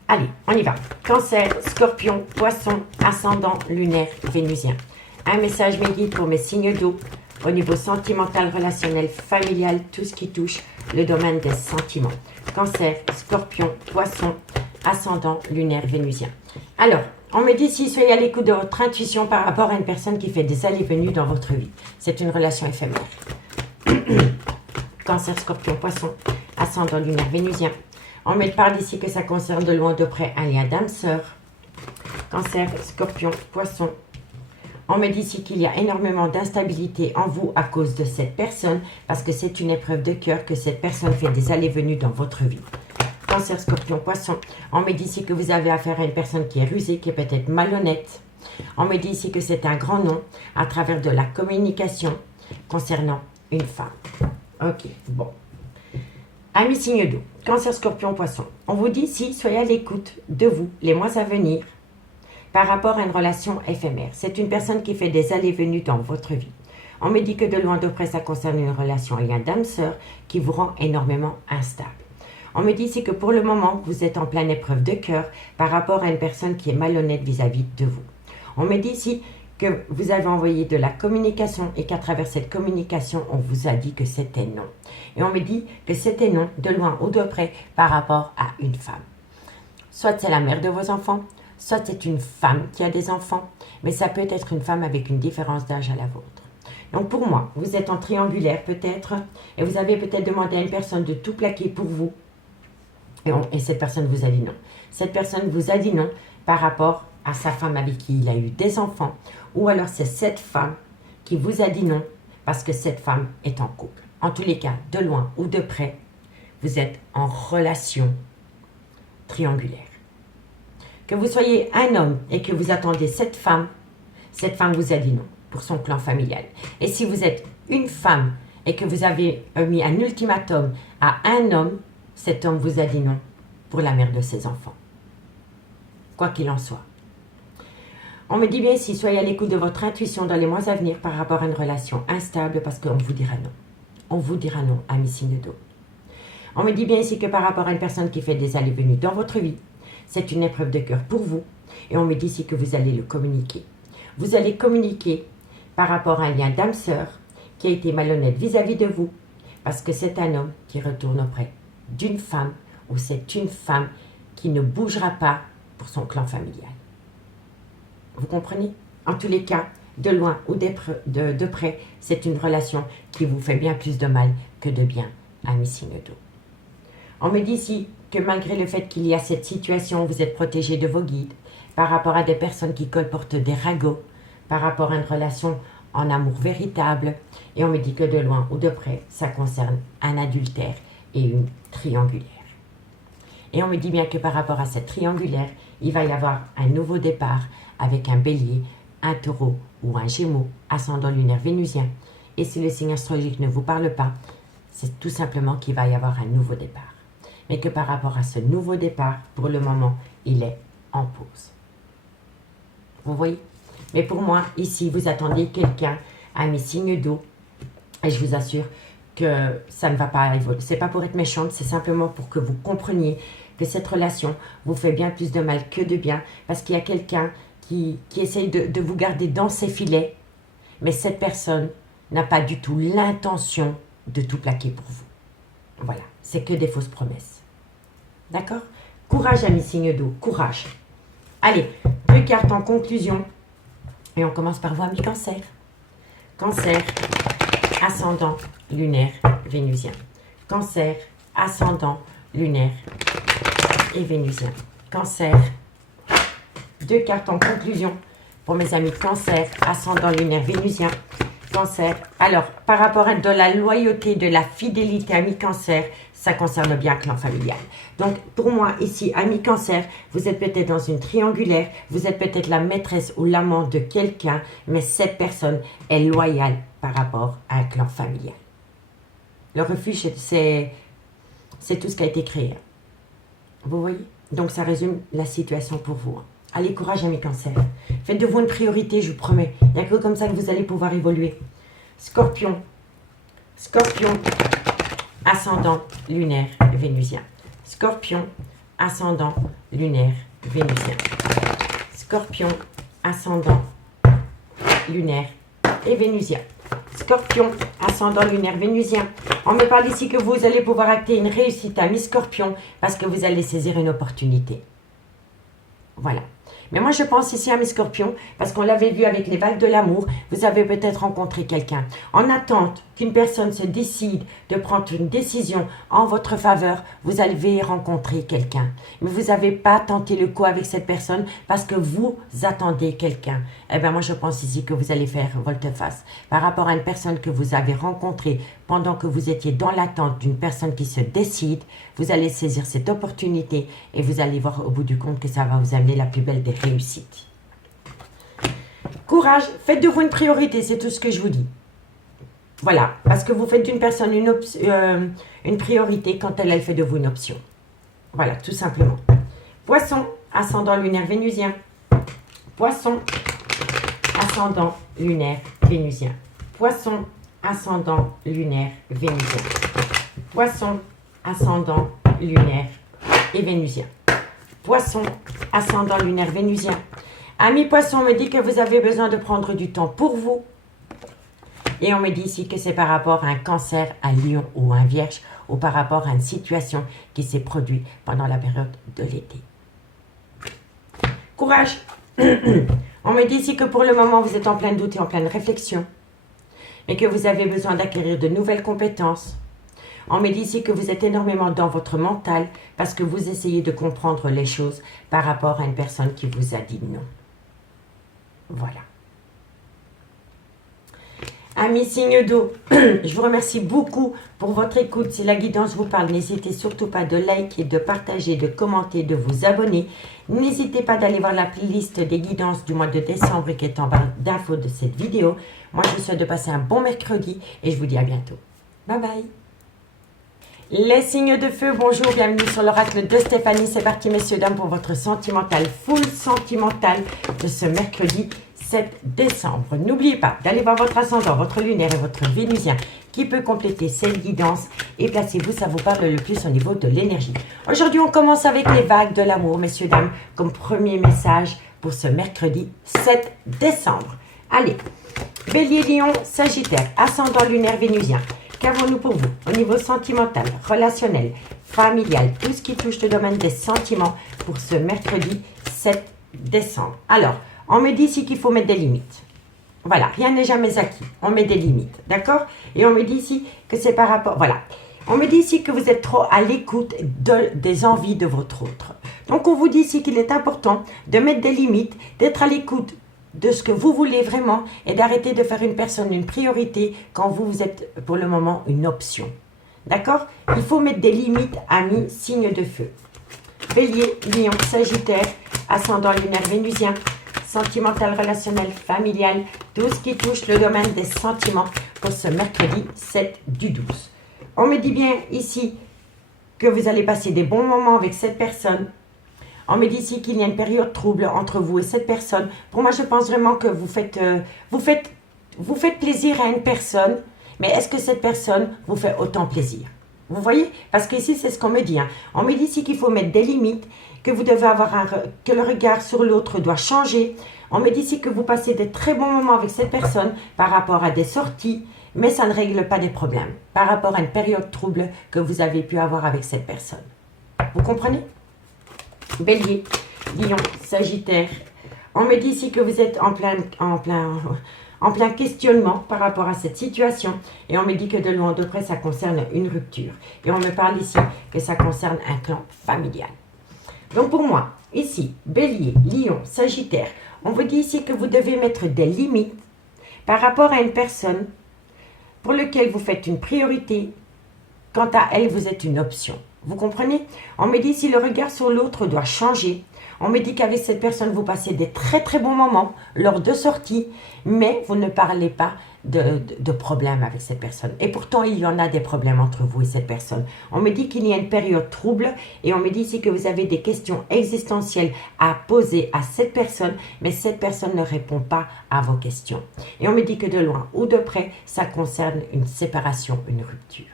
Allez, on y va. Cancer, Scorpion, Poisson, ascendant lunaire vénusien. Un message mes guides pour mes signes d'eau au niveau sentimental, relationnel, familial, tout ce qui touche le domaine des sentiments. Cancer, Scorpion, Poisson, ascendant lunaire vénusien. Alors, on me dit si soyez à l'écoute de votre intuition par rapport à une personne qui fait des allées-venues dans votre vie. C'est une relation éphémère. Cancer, Scorpion, Poisson, ascendant lunaire vénusien. On me parle ici que ça concerne de loin ou de près un lien d'âme-sœur. Cancer, Scorpion, Poisson. On me dit ici qu'il y a énormément d'instabilité en vous à cause de cette personne parce que c'est une épreuve de cœur que cette personne fait des allées-venues dans votre vie. Cancer, Scorpion, Poisson. On me dit ici que vous avez affaire à une personne qui est rusée, qui est peut-être malhonnête. On me dit ici que c'est un grand nom à travers de la communication concernant une femme. Ok, bon. Amis signes d'eau, Cancer, Scorpion, Poisson. On vous dit ici, soyez à l'écoute de vous les mois à venir par rapport à une relation éphémère. C'est une personne qui fait des allées-venues dans votre vie. On me dit que de loin de près, ça concerne une relation, un lien d'âme-sœur qui vous rend énormément instable. On me dit ici que pour le moment, vous êtes en pleine épreuve de cœur par rapport à une personne qui est malhonnête vis-à-vis de vous. On me dit ici que vous avez envoyé de la communication et qu'à travers cette communication, on vous a dit que c'était non. Et on me dit que c'était non de loin ou de près par rapport à une femme. Soit c'est la mère de vos enfants, soit c'est une femme qui a des enfants, mais ça peut être une femme avec une différence d'âge à la vôtre. Donc pour moi, vous êtes en triangulaire peut-être, et vous avez peut-être demandé à une personne de tout plaquer pour vous, et cette personne vous a dit non. Cette personne vous a dit non par rapport à sa femme avec qui il a eu des enfants, ou alors c'est cette femme qui vous a dit non parce que cette femme est en couple. En tous les cas, de loin ou de près, vous êtes en relation triangulaire. Que vous soyez un homme et que vous attendez cette femme vous a dit non pour son clan familial. Et si vous êtes une femme et que vous avez mis un ultimatum à un homme, cet homme vous a dit non pour la mère de ses enfants. Quoi qu'il en soit. On me dit bien ici, soyez à l'écoute de votre intuition dans les mois à venir par rapport à une relation instable parce qu'on vous dira non. On vous dira non, amis signes d'eau. On me dit bien ici que par rapport à une personne qui fait des allées-venues dans votre vie, c'est une épreuve de cœur pour vous. Et on me dit ici que vous allez le communiquer. Vous allez communiquer par rapport à un lien d'âme-sœur qui a été malhonnête vis-à-vis de vous parce que c'est un homme qui retourne auprès d'une femme ou c'est une femme qui ne bougera pas pour son clan familial. Vous comprenez? En tous les cas, de loin ou de près, c'est une relation qui vous fait bien plus de mal que de bien, amis signes d'eau. On me dit ici que malgré le fait qu'il y a cette situation, vous êtes protégé de vos guides par rapport à des personnes qui colportent des ragots, par rapport à une relation en amour véritable. Et on me dit que de loin ou de près, ça concerne un adultère et une triangulaire. Et on me dit bien que par rapport à cette triangulaire, il va y avoir un nouveau départ avec un bélier, un taureau ou un gémeaux, ascendant lunaire vénusien. Et si le signe astrologique ne vous parle pas, c'est tout simplement qu'il va y avoir un nouveau départ. Mais que par rapport à ce nouveau départ, pour le moment, il est en pause. Vous voyez? Mais pour moi, ici, vous attendez quelqu'un à mes signes d'eau. Et je vous assure que ça ne va pas évoluer. Ce n'est pas pour être méchante, c'est simplement pour que vous compreniez que cette relation vous fait bien plus de mal que de bien. Parce qu'il y a quelqu'un qui essaye de vous garder dans ses filets. Mais cette personne n'a pas du tout l'intention de tout plaquer pour vous. Voilà, c'est que des fausses promesses. D'accord? Courage, amis signes d'eau, courage. Allez, 2 cartes en conclusion. Et on commence par vous, amis Cancer. Cancer, ascendant lunaire vénusien. Cancer, ascendant lunaire et vénusien. Cancer, 2 cartes en conclusion pour mes amis Cancer, ascendant lunaire vénusien. Cancer, alors par rapport à de la loyauté, de la fidélité, amis Cancer, ça concerne bien le clan familial. Donc pour moi ici, amis Cancer, vous êtes peut-être dans une triangulaire, vous êtes peut-être la maîtresse ou l'amant de quelqu'un, mais cette personne est loyale par rapport à un clan familial. Le refuge, c'est tout ce qui a été créé. Vous voyez? Donc, ça résume la situation pour vous. Allez, courage, amis Cancer. Faites de vous une priorité, je vous promets. Il n'y a que comme ça que vous allez pouvoir évoluer. Scorpion. Scorpion, ascendant lunaire vénusien. Scorpion, ascendant lunaire vénusien. Scorpion, ascendant lunaire et vénusien. Scorpion, ascendant lunaire vénusien. On me parle ici que vous allez pouvoir acter une réussite à mi-scorpion parce que vous allez saisir une opportunité. Voilà. Mais moi, je pense ici à mes scorpions, parce qu'on l'avait vu avec les vagues de l'amour, vous avez peut-être rencontré quelqu'un. En attente qu'une personne se décide de prendre une décision en votre faveur, vous avez rencontré quelqu'un. Mais vous n'avez pas tenté le coup avec cette personne parce que vous attendez quelqu'un. Eh bien, moi, je pense ici que vous allez faire volte-face par rapport à une personne que vous avez rencontrée pendant que vous étiez dans l'attente d'une personne qui se décide. Vous allez saisir cette opportunité et vous allez voir au bout du compte que ça va vous amener la plus belle des réussites. Courage, faites de vous une priorité, c'est tout ce que je vous dis. Voilà, parce que vous faites d'une personne une priorité quand elle fait de vous une option. Voilà, tout simplement. Poisson, ascendant lunaire vénusien. Poisson, ascendant lunaire vénusien. Poisson, ascendant lunaire vénusien. Poisson, ascendant lunaire et vénusien. Poisson, ascendant lunaire vénusien. Ami Poisson, on me dit que vous avez besoin de prendre du temps pour vous. Et on me dit ici que c'est par rapport à un cancer, un lion ou un vierge, ou par rapport à une situation qui s'est produite pendant la période de l'été. Courage. On me dit ici que pour le moment, vous êtes en plein doute et en pleine réflexion. Et que vous avez besoin d'acquérir de nouvelles compétences. On me dit ici que vous êtes énormément dans votre mental parce que vous essayez de comprendre les choses par rapport à une personne qui vous a dit non. Voilà. Amis signe d'eau, je vous remercie beaucoup pour votre écoute. Si la guidance vous parle, n'hésitez surtout pas de liker, de partager, de commenter, de vous abonner. N'hésitez pas d'aller voir la playlist des guidances du mois de décembre qui est en barre d'infos de cette vidéo. Moi, je vous souhaite de passer un bon mercredi et je vous dis à bientôt. Bye bye. Les signes de feu, bonjour, bienvenue sur l'oracle de Stéphanie. C'est parti, messieurs, dames, pour votre sentimental, full sentimental de ce mercredi 7 décembre. N'oubliez pas d'aller voir votre ascendant, votre lunaire et votre vénusien qui peut compléter cette guidance et placez-vous, ça vous parle le plus au niveau de l'énergie. Aujourd'hui, on commence avec les vagues de l'amour, messieurs, dames, comme premier message pour ce mercredi 7 décembre. Allez, Bélier, Lion, Sagittaire, ascendant lunaire vénusien. Qu'avons-nous pour vous au niveau sentimental, relationnel, familial, tout ce qui touche le domaine des sentiments pour ce mercredi 7 décembre. Alors, on me dit ici qu'il faut mettre des limites. Voilà, rien n'est jamais acquis. On met des limites, d'accord? Et on me dit ici que c'est par rapport... Voilà. On me dit ici que vous êtes trop à l'écoute des envies de votre autre. Donc, on vous dit ici qu'il est important de mettre des limites, d'être à l'écoute de ce que vous voulez vraiment et d'arrêter de faire une personne une priorité quand vous êtes pour le moment une option. D'accord? Il faut mettre des limites, amis, signe de feu. Bélier, Lion, Sagittaire, ascendant lunaire vénusien, sentimental, relationnel, familial, tout ce qui touche le domaine des sentiments pour ce mercredi 7 du 12. On me dit bien ici que vous allez passer des bons moments avec cette personne. On me dit ici qu'il y a une période trouble entre vous et cette personne. Pour moi, je pense vraiment que vous faites plaisir à une personne, mais est-ce que cette personne vous fait autant plaisir? Vous voyez? Parce que ici, c'est ce qu'on me dit. Hein. On me dit ici qu'il faut mettre des limites, que vous devez avoir que le regard sur l'autre doit changer. On me dit ici que vous passez des très bons moments avec cette personne par rapport à des sorties, mais ça ne règle pas des problèmes par rapport à une période trouble que vous avez pu avoir avec cette personne. Vous comprenez? Bélier, Lion, Sagittaire. On me dit ici que vous êtes en plein questionnement par rapport à cette situation. Et on me dit que de loin de près, ça concerne une rupture. Et on me parle ici que ça concerne un clan familial. Donc pour moi, ici, Bélier, Lion, Sagittaire, on vous dit ici que vous devez mettre des limites par rapport à une personne pour laquelle vous faites une priorité. Quant à elle, vous êtes une option. Vous comprenez? On me dit si le regard sur l'autre doit changer. On me dit qu'avec cette personne, vous passez des très très bons moments lors de sorties, mais vous ne parlez pas de problèmes avec cette personne. Et pourtant, il y en a des problèmes entre vous et cette personne. On me dit qu'il y a une période trouble et on me dit ici que vous avez des questions existentielles à poser à cette personne, mais cette personne ne répond pas à vos questions. Et on me dit que de loin ou de près, ça concerne une séparation, une rupture.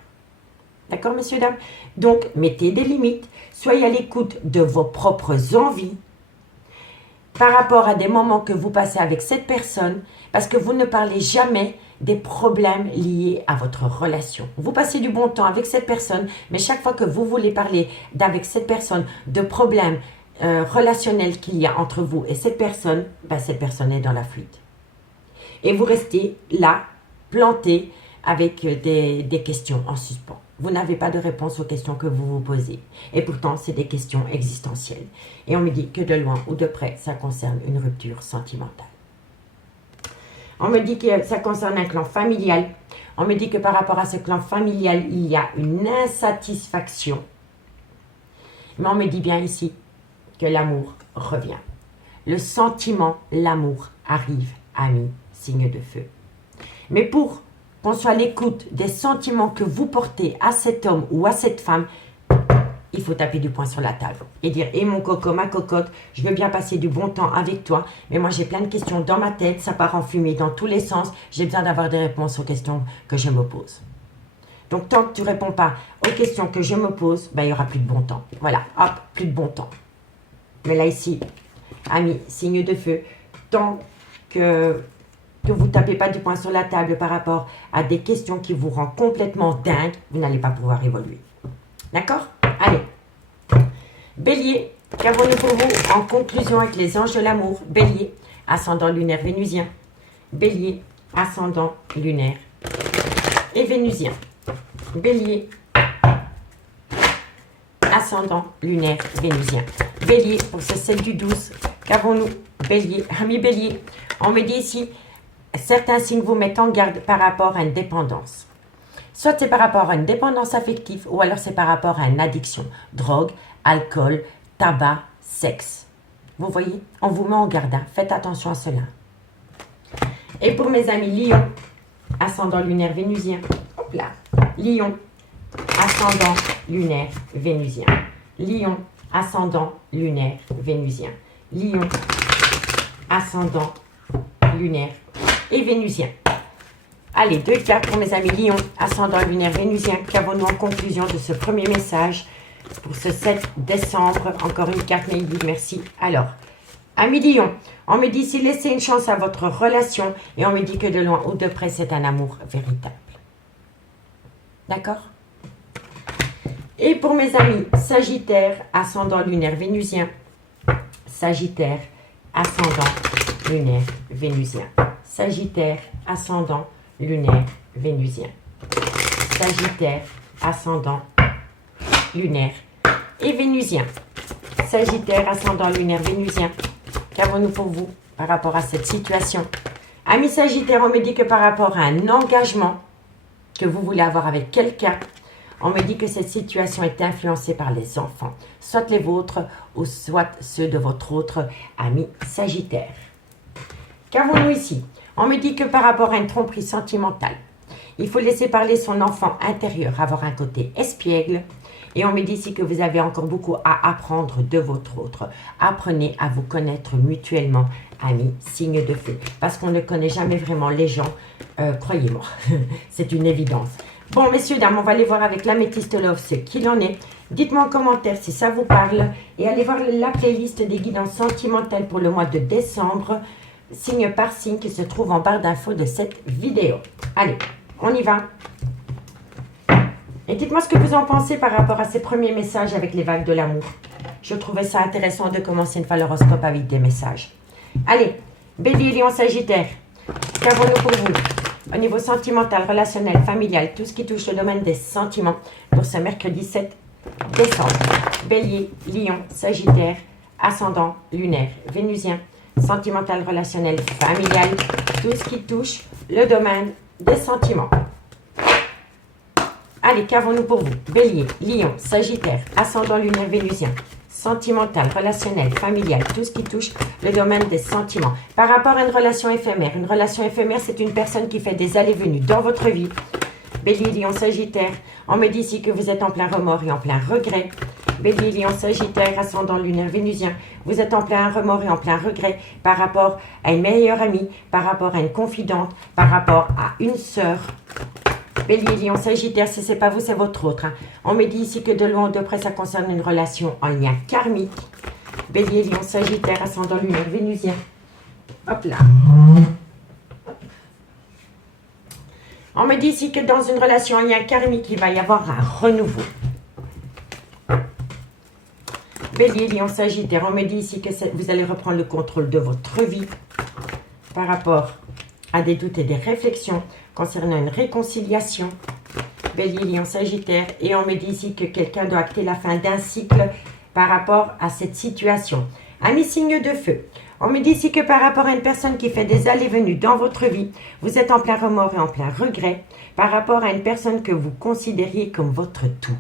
D'accord, messieurs, dames? Donc, mettez des limites, soyez à l'écoute de vos propres envies par rapport à des moments que vous passez avec cette personne, parce que vous ne parlez jamais des problèmes liés à votre relation. Vous passez du bon temps avec cette personne, mais chaque fois que vous voulez parler avec cette personne de problèmes relationnels qu'il y a entre vous et cette personne est dans la fuite. Et vous restez là, planté, avec des questions en suspens. Vous n'avez pas de réponse aux questions que vous vous posez. Et pourtant, c'est des questions existentielles. Et on me dit que de loin ou de près, ça concerne une rupture sentimentale. On me dit que ça concerne un clan familial. On me dit que par rapport à ce clan familial, il y a une insatisfaction. Mais on me dit bien ici que l'amour revient. Le sentiment, l'amour arrive, ami, signe de feu. Mais pour qu'on soit à l'écoute des sentiments que vous portez à cet homme ou à cette femme, il faut taper du poing sur la table et dire « Eh mon coco, ma cocotte, je veux bien passer du bon temps avec toi, mais moi j'ai plein de questions dans ma tête, ça part en fumée dans tous les sens, j'ai besoin d'avoir des réponses aux questions que je me pose. » Donc tant que tu ne réponds pas aux questions que je me pose, il n'y aura plus de bon temps. Voilà, hop, plus de bon temps. Mais là ici, ami, signe de feu, tant que vous ne tapez pas du poing sur la table par rapport à des questions qui vous rendent complètement dingue, vous n'allez pas pouvoir évoluer. D'accord? Allez. Bélier, qu'avons-nous pour vous en conclusion avec les anges de l'amour? Bélier, ascendant lunaire vénusien. Bélier, ascendant lunaire et vénusien. Bélier, ascendant lunaire vénusien. Bélier, pour ce 7 du 12, qu'avons-nous? Bélier, ami Bélier, on me dit ici, certains signes vous mettent en garde par rapport à une dépendance. Soit c'est par rapport à une dépendance affective ou alors c'est par rapport à une addiction. Drogue, alcool, tabac, sexe. Vous voyez, on vous met en garde. Hein. Faites attention à cela. Et pour mes amis Lion, ascendant lunaire vénusien. Hop là. Lion, ascendant lunaire vénusien. Lion, ascendant lunaire vénusien. Lion, ascendant lunaire et vénusien. Allez, 2 cartes pour mes amis Lion, ascendant lunaire vénusien. Qu'avons-nous en conclusion de ce premier message pour ce 7 décembre? Encore une carte, mais il dit merci. Alors, amis Lion, on me dit si laissez une chance à votre relation et on me dit que de loin ou de près, c'est un amour véritable. D'accord? Et pour mes amis Sagittaire, ascendant lunaire vénusien. Sagittaire, ascendant lunaire vénusien. Sagittaire, ascendant lunaire vénusien. Sagittaire, ascendant lunaire et vénusien. Sagittaire, ascendant lunaire vénusien. Qu'avons-nous pour vous par rapport à cette situation? Amis Sagittaire, on me dit que par rapport à un engagement que vous voulez avoir avec quelqu'un, on me dit que cette situation est influencée par les enfants, soit les vôtres ou soit ceux de votre autre ami Sagittaire. Qu'avons-nous ici? On me dit que par rapport à une tromperie sentimentale, il faut laisser parler son enfant intérieur, avoir un côté espiègle. Et on me dit ici que vous avez encore beaucoup à apprendre de votre autre. Apprenez à vous connaître mutuellement, amis, signe de feu. Parce qu'on ne connaît jamais vraiment les gens, croyez-moi, c'est une évidence. Bon, messieurs, dames, on va aller voir avec l'améthyste love ce qu'il en est. Dites-moi en commentaire si ça vous parle. Et allez voir la playlist des guidances sentimentales pour le mois de décembre, signe par signe, qui se trouve en barre d'infos de cette vidéo. Allez, on y va. Et dites-moi ce que vous en pensez par rapport à ces premiers messages avec les vagues de l'amour. Je trouvais ça intéressant de commencer une fois l'horoscope avec des messages. Allez, Bélier, Lion, Sagittaire, qu'avons-nous pour vous? Au niveau sentimental, relationnel, familial, tout ce qui touche le domaine des sentiments pour ce mercredi 7 décembre. Bélier, Lion, Sagittaire, ascendant, lunaire, vénusien, sentimental, relationnel, familial, tout ce qui touche le domaine des sentiments. Allez, qu'avons-nous pour vous? Bélier, Lion, Sagittaire, ascendant lunaire vénusien, sentimental, relationnel, familial, tout ce qui touche le domaine des sentiments. Par rapport à une relation éphémère, c'est une personne qui fait des allées-venues dans votre vie. Bélier, Lion, Sagittaire, on me dit ici que vous êtes en plein remords et en plein regret. Bélier, Lion, Sagittaire, ascendant lunaire vénusien, vous êtes en plein remords et en plein regret par rapport à une meilleure amie, par rapport à une confidente, par rapport à une sœur. Bélier, Lion, Sagittaire, si ce n'est pas vous, c'est votre autre. Hein. On me dit ici que de loin ou de près, ça concerne une relation en lien karmique. Bélier, Lion, Sagittaire, ascendant lunaire vénusien. Hop là. On me dit ici que dans une relation en lien karmique, il va y avoir un renouveau. Bélier, Lion, Sagittaire, on me dit ici que vous allez reprendre le contrôle de votre vie par rapport à des doutes et des réflexions concernant une réconciliation. Bélier, Lion, Sagittaire, et on me dit ici que quelqu'un doit acter la fin d'un cycle par rapport à cette situation. Amis signe de feu, on me dit ici que par rapport à une personne qui fait des allées-venues dans votre vie, vous êtes en plein remords et en plein regret par rapport à une personne que vous considériez comme votre tout.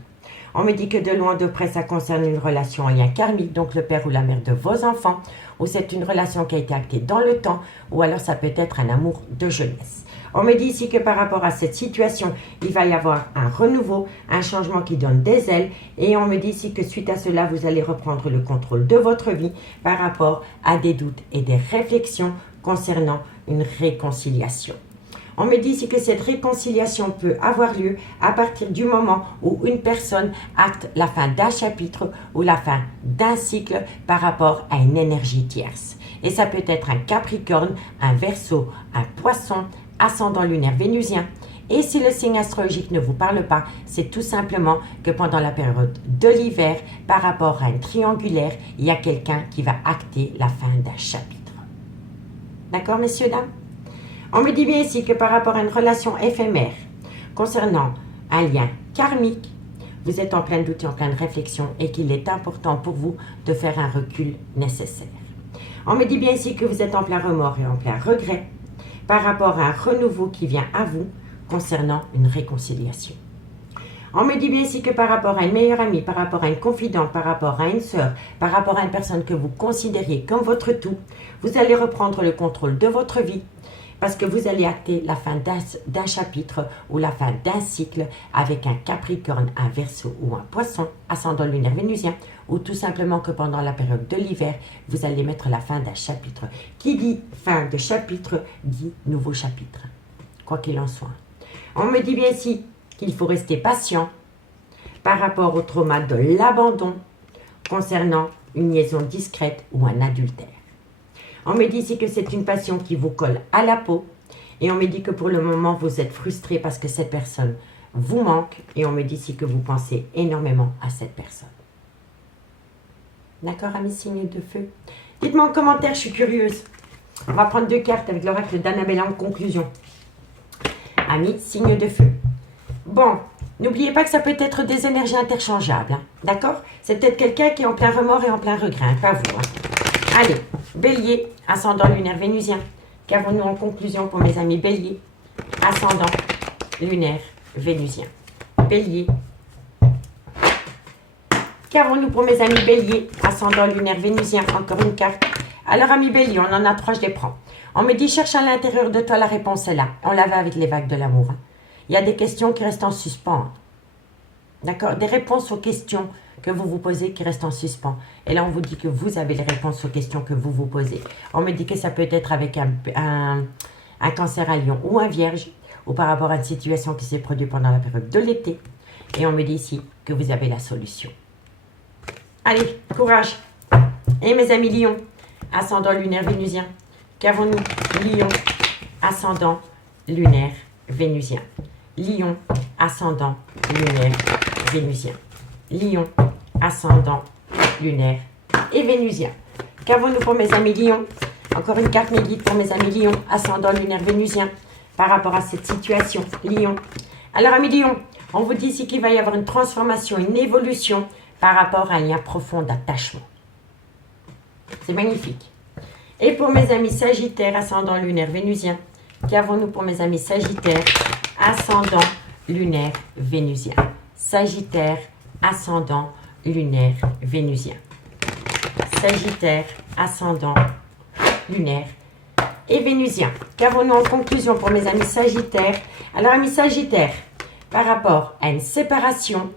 On me dit que de loin de près, ça concerne une relation en lien karmique, donc le père ou la mère de vos enfants, ou c'est une relation qui a été actée dans le temps, ou alors ça peut être un amour de jeunesse. On me dit ici que par rapport à cette situation, il va y avoir un renouveau, un changement qui donne des ailes, et on me dit ici que suite à cela, vous allez reprendre le contrôle de votre vie par rapport à des doutes et des réflexions concernant une réconciliation. On me dit ici que cette réconciliation peut avoir lieu à partir du moment où une personne acte la fin d'un chapitre ou la fin d'un cycle par rapport à une énergie tierce. Et ça peut être un Capricorne, un Verseau, un Poisson, ascendant lunaire vénusien. Et si le signe astrologique ne vous parle pas, c'est tout simplement que pendant la période de l'hiver, par rapport à une triangulaire, il y a quelqu'un qui va acter la fin d'un chapitre. D'accord, messieurs, dames? On me dit bien ici que par rapport à une relation éphémère, concernant un lien karmique, vous êtes en plein doute et en pleine réflexion et qu'il est important pour vous de faire un recul nécessaire. On me dit bien ici que vous êtes en plein remords et en plein regret par rapport à un renouveau qui vient à vous concernant une réconciliation. On me dit bien ici que par rapport à une meilleure amie, par rapport à une confidente, par rapport à une sœur, par rapport à une personne que vous considériez comme votre tout, vous allez reprendre le contrôle de votre vie parce que vous allez acter la fin d'un chapitre ou la fin d'un cycle avec un Capricorne, un Verseau ou un Poisson, ascendant lunaire vénusien, ou tout simplement que pendant la période de l'hiver, vous allez mettre la fin d'un chapitre. Qui dit fin de chapitre dit nouveau chapitre, quoi qu'il en soit. On me dit bien ici qu'il faut rester patient par rapport au trauma de l'abandon concernant une liaison discrète ou un adultère. On me dit ici que c'est une passion qui vous colle à la peau et on me dit que pour le moment, vous êtes frustré parce que cette personne vous manque et on me dit ici que vous pensez énormément à cette personne. D'accord, amis signes de feu? Dites-moi en commentaire, je suis curieuse. On va prendre 2 cartes avec l'oracle d'Annabella en conclusion. Amis signes de feu. Bon, n'oubliez pas que ça peut être des énergies interchangeables. Hein, d'accord? C'est peut-être quelqu'un qui est en plein remords et en plein regret, hein, pas vous. Hein. Allez, Bélier, ascendant lunaire vénusien. Qu'avons-nous en conclusion pour mes amis Bélier, ascendant lunaire vénusien? Bélier. Qu'avons-nous pour mes amis Bélier, ascendant lunaire vénusien? Encore une carte. Alors, amis Bélier, on en a 3, je les prends. On me dit, cherche à l'intérieur de toi, la réponse est là. On l'avait avec les vagues de l'amour. Hein. Il y a des questions qui restent en suspens. Hein. D'accord? Des réponses aux questions que vous vous posez qui restent en suspens. Et là, on vous dit que vous avez les réponses aux questions que vous vous posez. On me dit que ça peut être avec un cancer à lion ou un vierge, ou par rapport à une situation qui s'est produite pendant la période de l'été. Et on me dit ici que vous avez la solution. Allez, courage. Et mes amis lions, ascendant lunaire vénusien. Qu'avons-nous? Lion, ascendant lunaire vénusien. Lion, ascendant lunaire vénusien. Lion, ascendant lunaire et vénusien. Qu'avons-nous pour mes amis lions? Encore une carte guide pour mes amis lions, ascendant lunaire vénusien, par rapport à cette situation, lion. Alors, amis lions, on vous dit ici qu'il va y avoir une transformation, une évolution par rapport à un lien profond d'attachement. C'est magnifique. Et pour mes amis sagittaires, ascendant lunaire vénusien, qu'avons-nous pour mes amis sagittaires, ascendant lunaire vénusien? Sagittaire, ascendant lunaire vénusien. Sagittaire, ascendant, lunaire et vénusien. Qu'avons-nous en conclusion pour mes amis Sagittaires? Alors, amis Sagittaires, par rapport à une séparation,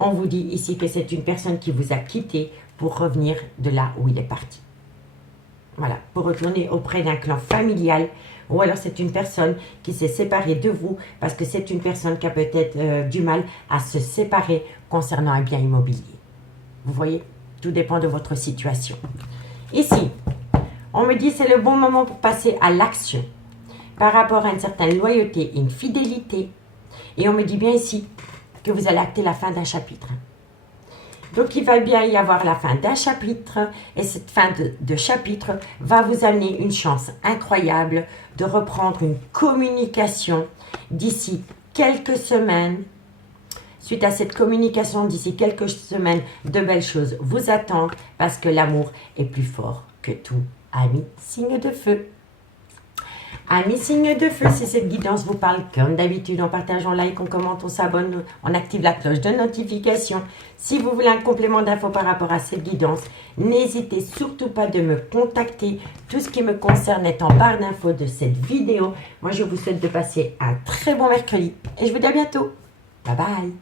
on vous dit ici que c'est une personne qui vous a quitté pour revenir de là où il est parti. Voilà, pour retourner auprès d'un clan familial, ou alors c'est une personne qui s'est séparée de vous parce que c'est une personne qui a peut-être du mal à se séparer concernant un bien immobilier. Vous voyez, tout dépend de votre situation. Ici, on me dit c'est le bon moment pour passer à l'action par rapport à une certaine loyauté et une fidélité. Et on me dit bien ici que vous allez acter la fin d'un chapitre. Donc, il va bien y avoir la fin d'un chapitre et cette fin de chapitre va vous amener une chance incroyable de reprendre une communication d'ici quelques semaines. Suite à cette communication, d'ici quelques semaines, de belles choses vous attendent parce que l'amour est plus fort que tout. Amis, signe de feu. Amis signes de feu, si cette guidance vous parle, comme d'habitude, on partage, on like, on commente, on s'abonne, on active la cloche de notification. Si vous voulez un complément d'infos par rapport à cette guidance, n'hésitez surtout pas de me contacter. Tout ce qui me concerne est en barre d'infos de cette vidéo. Moi, je vous souhaite de passer un très bon mercredi et je vous dis à bientôt. Bye bye.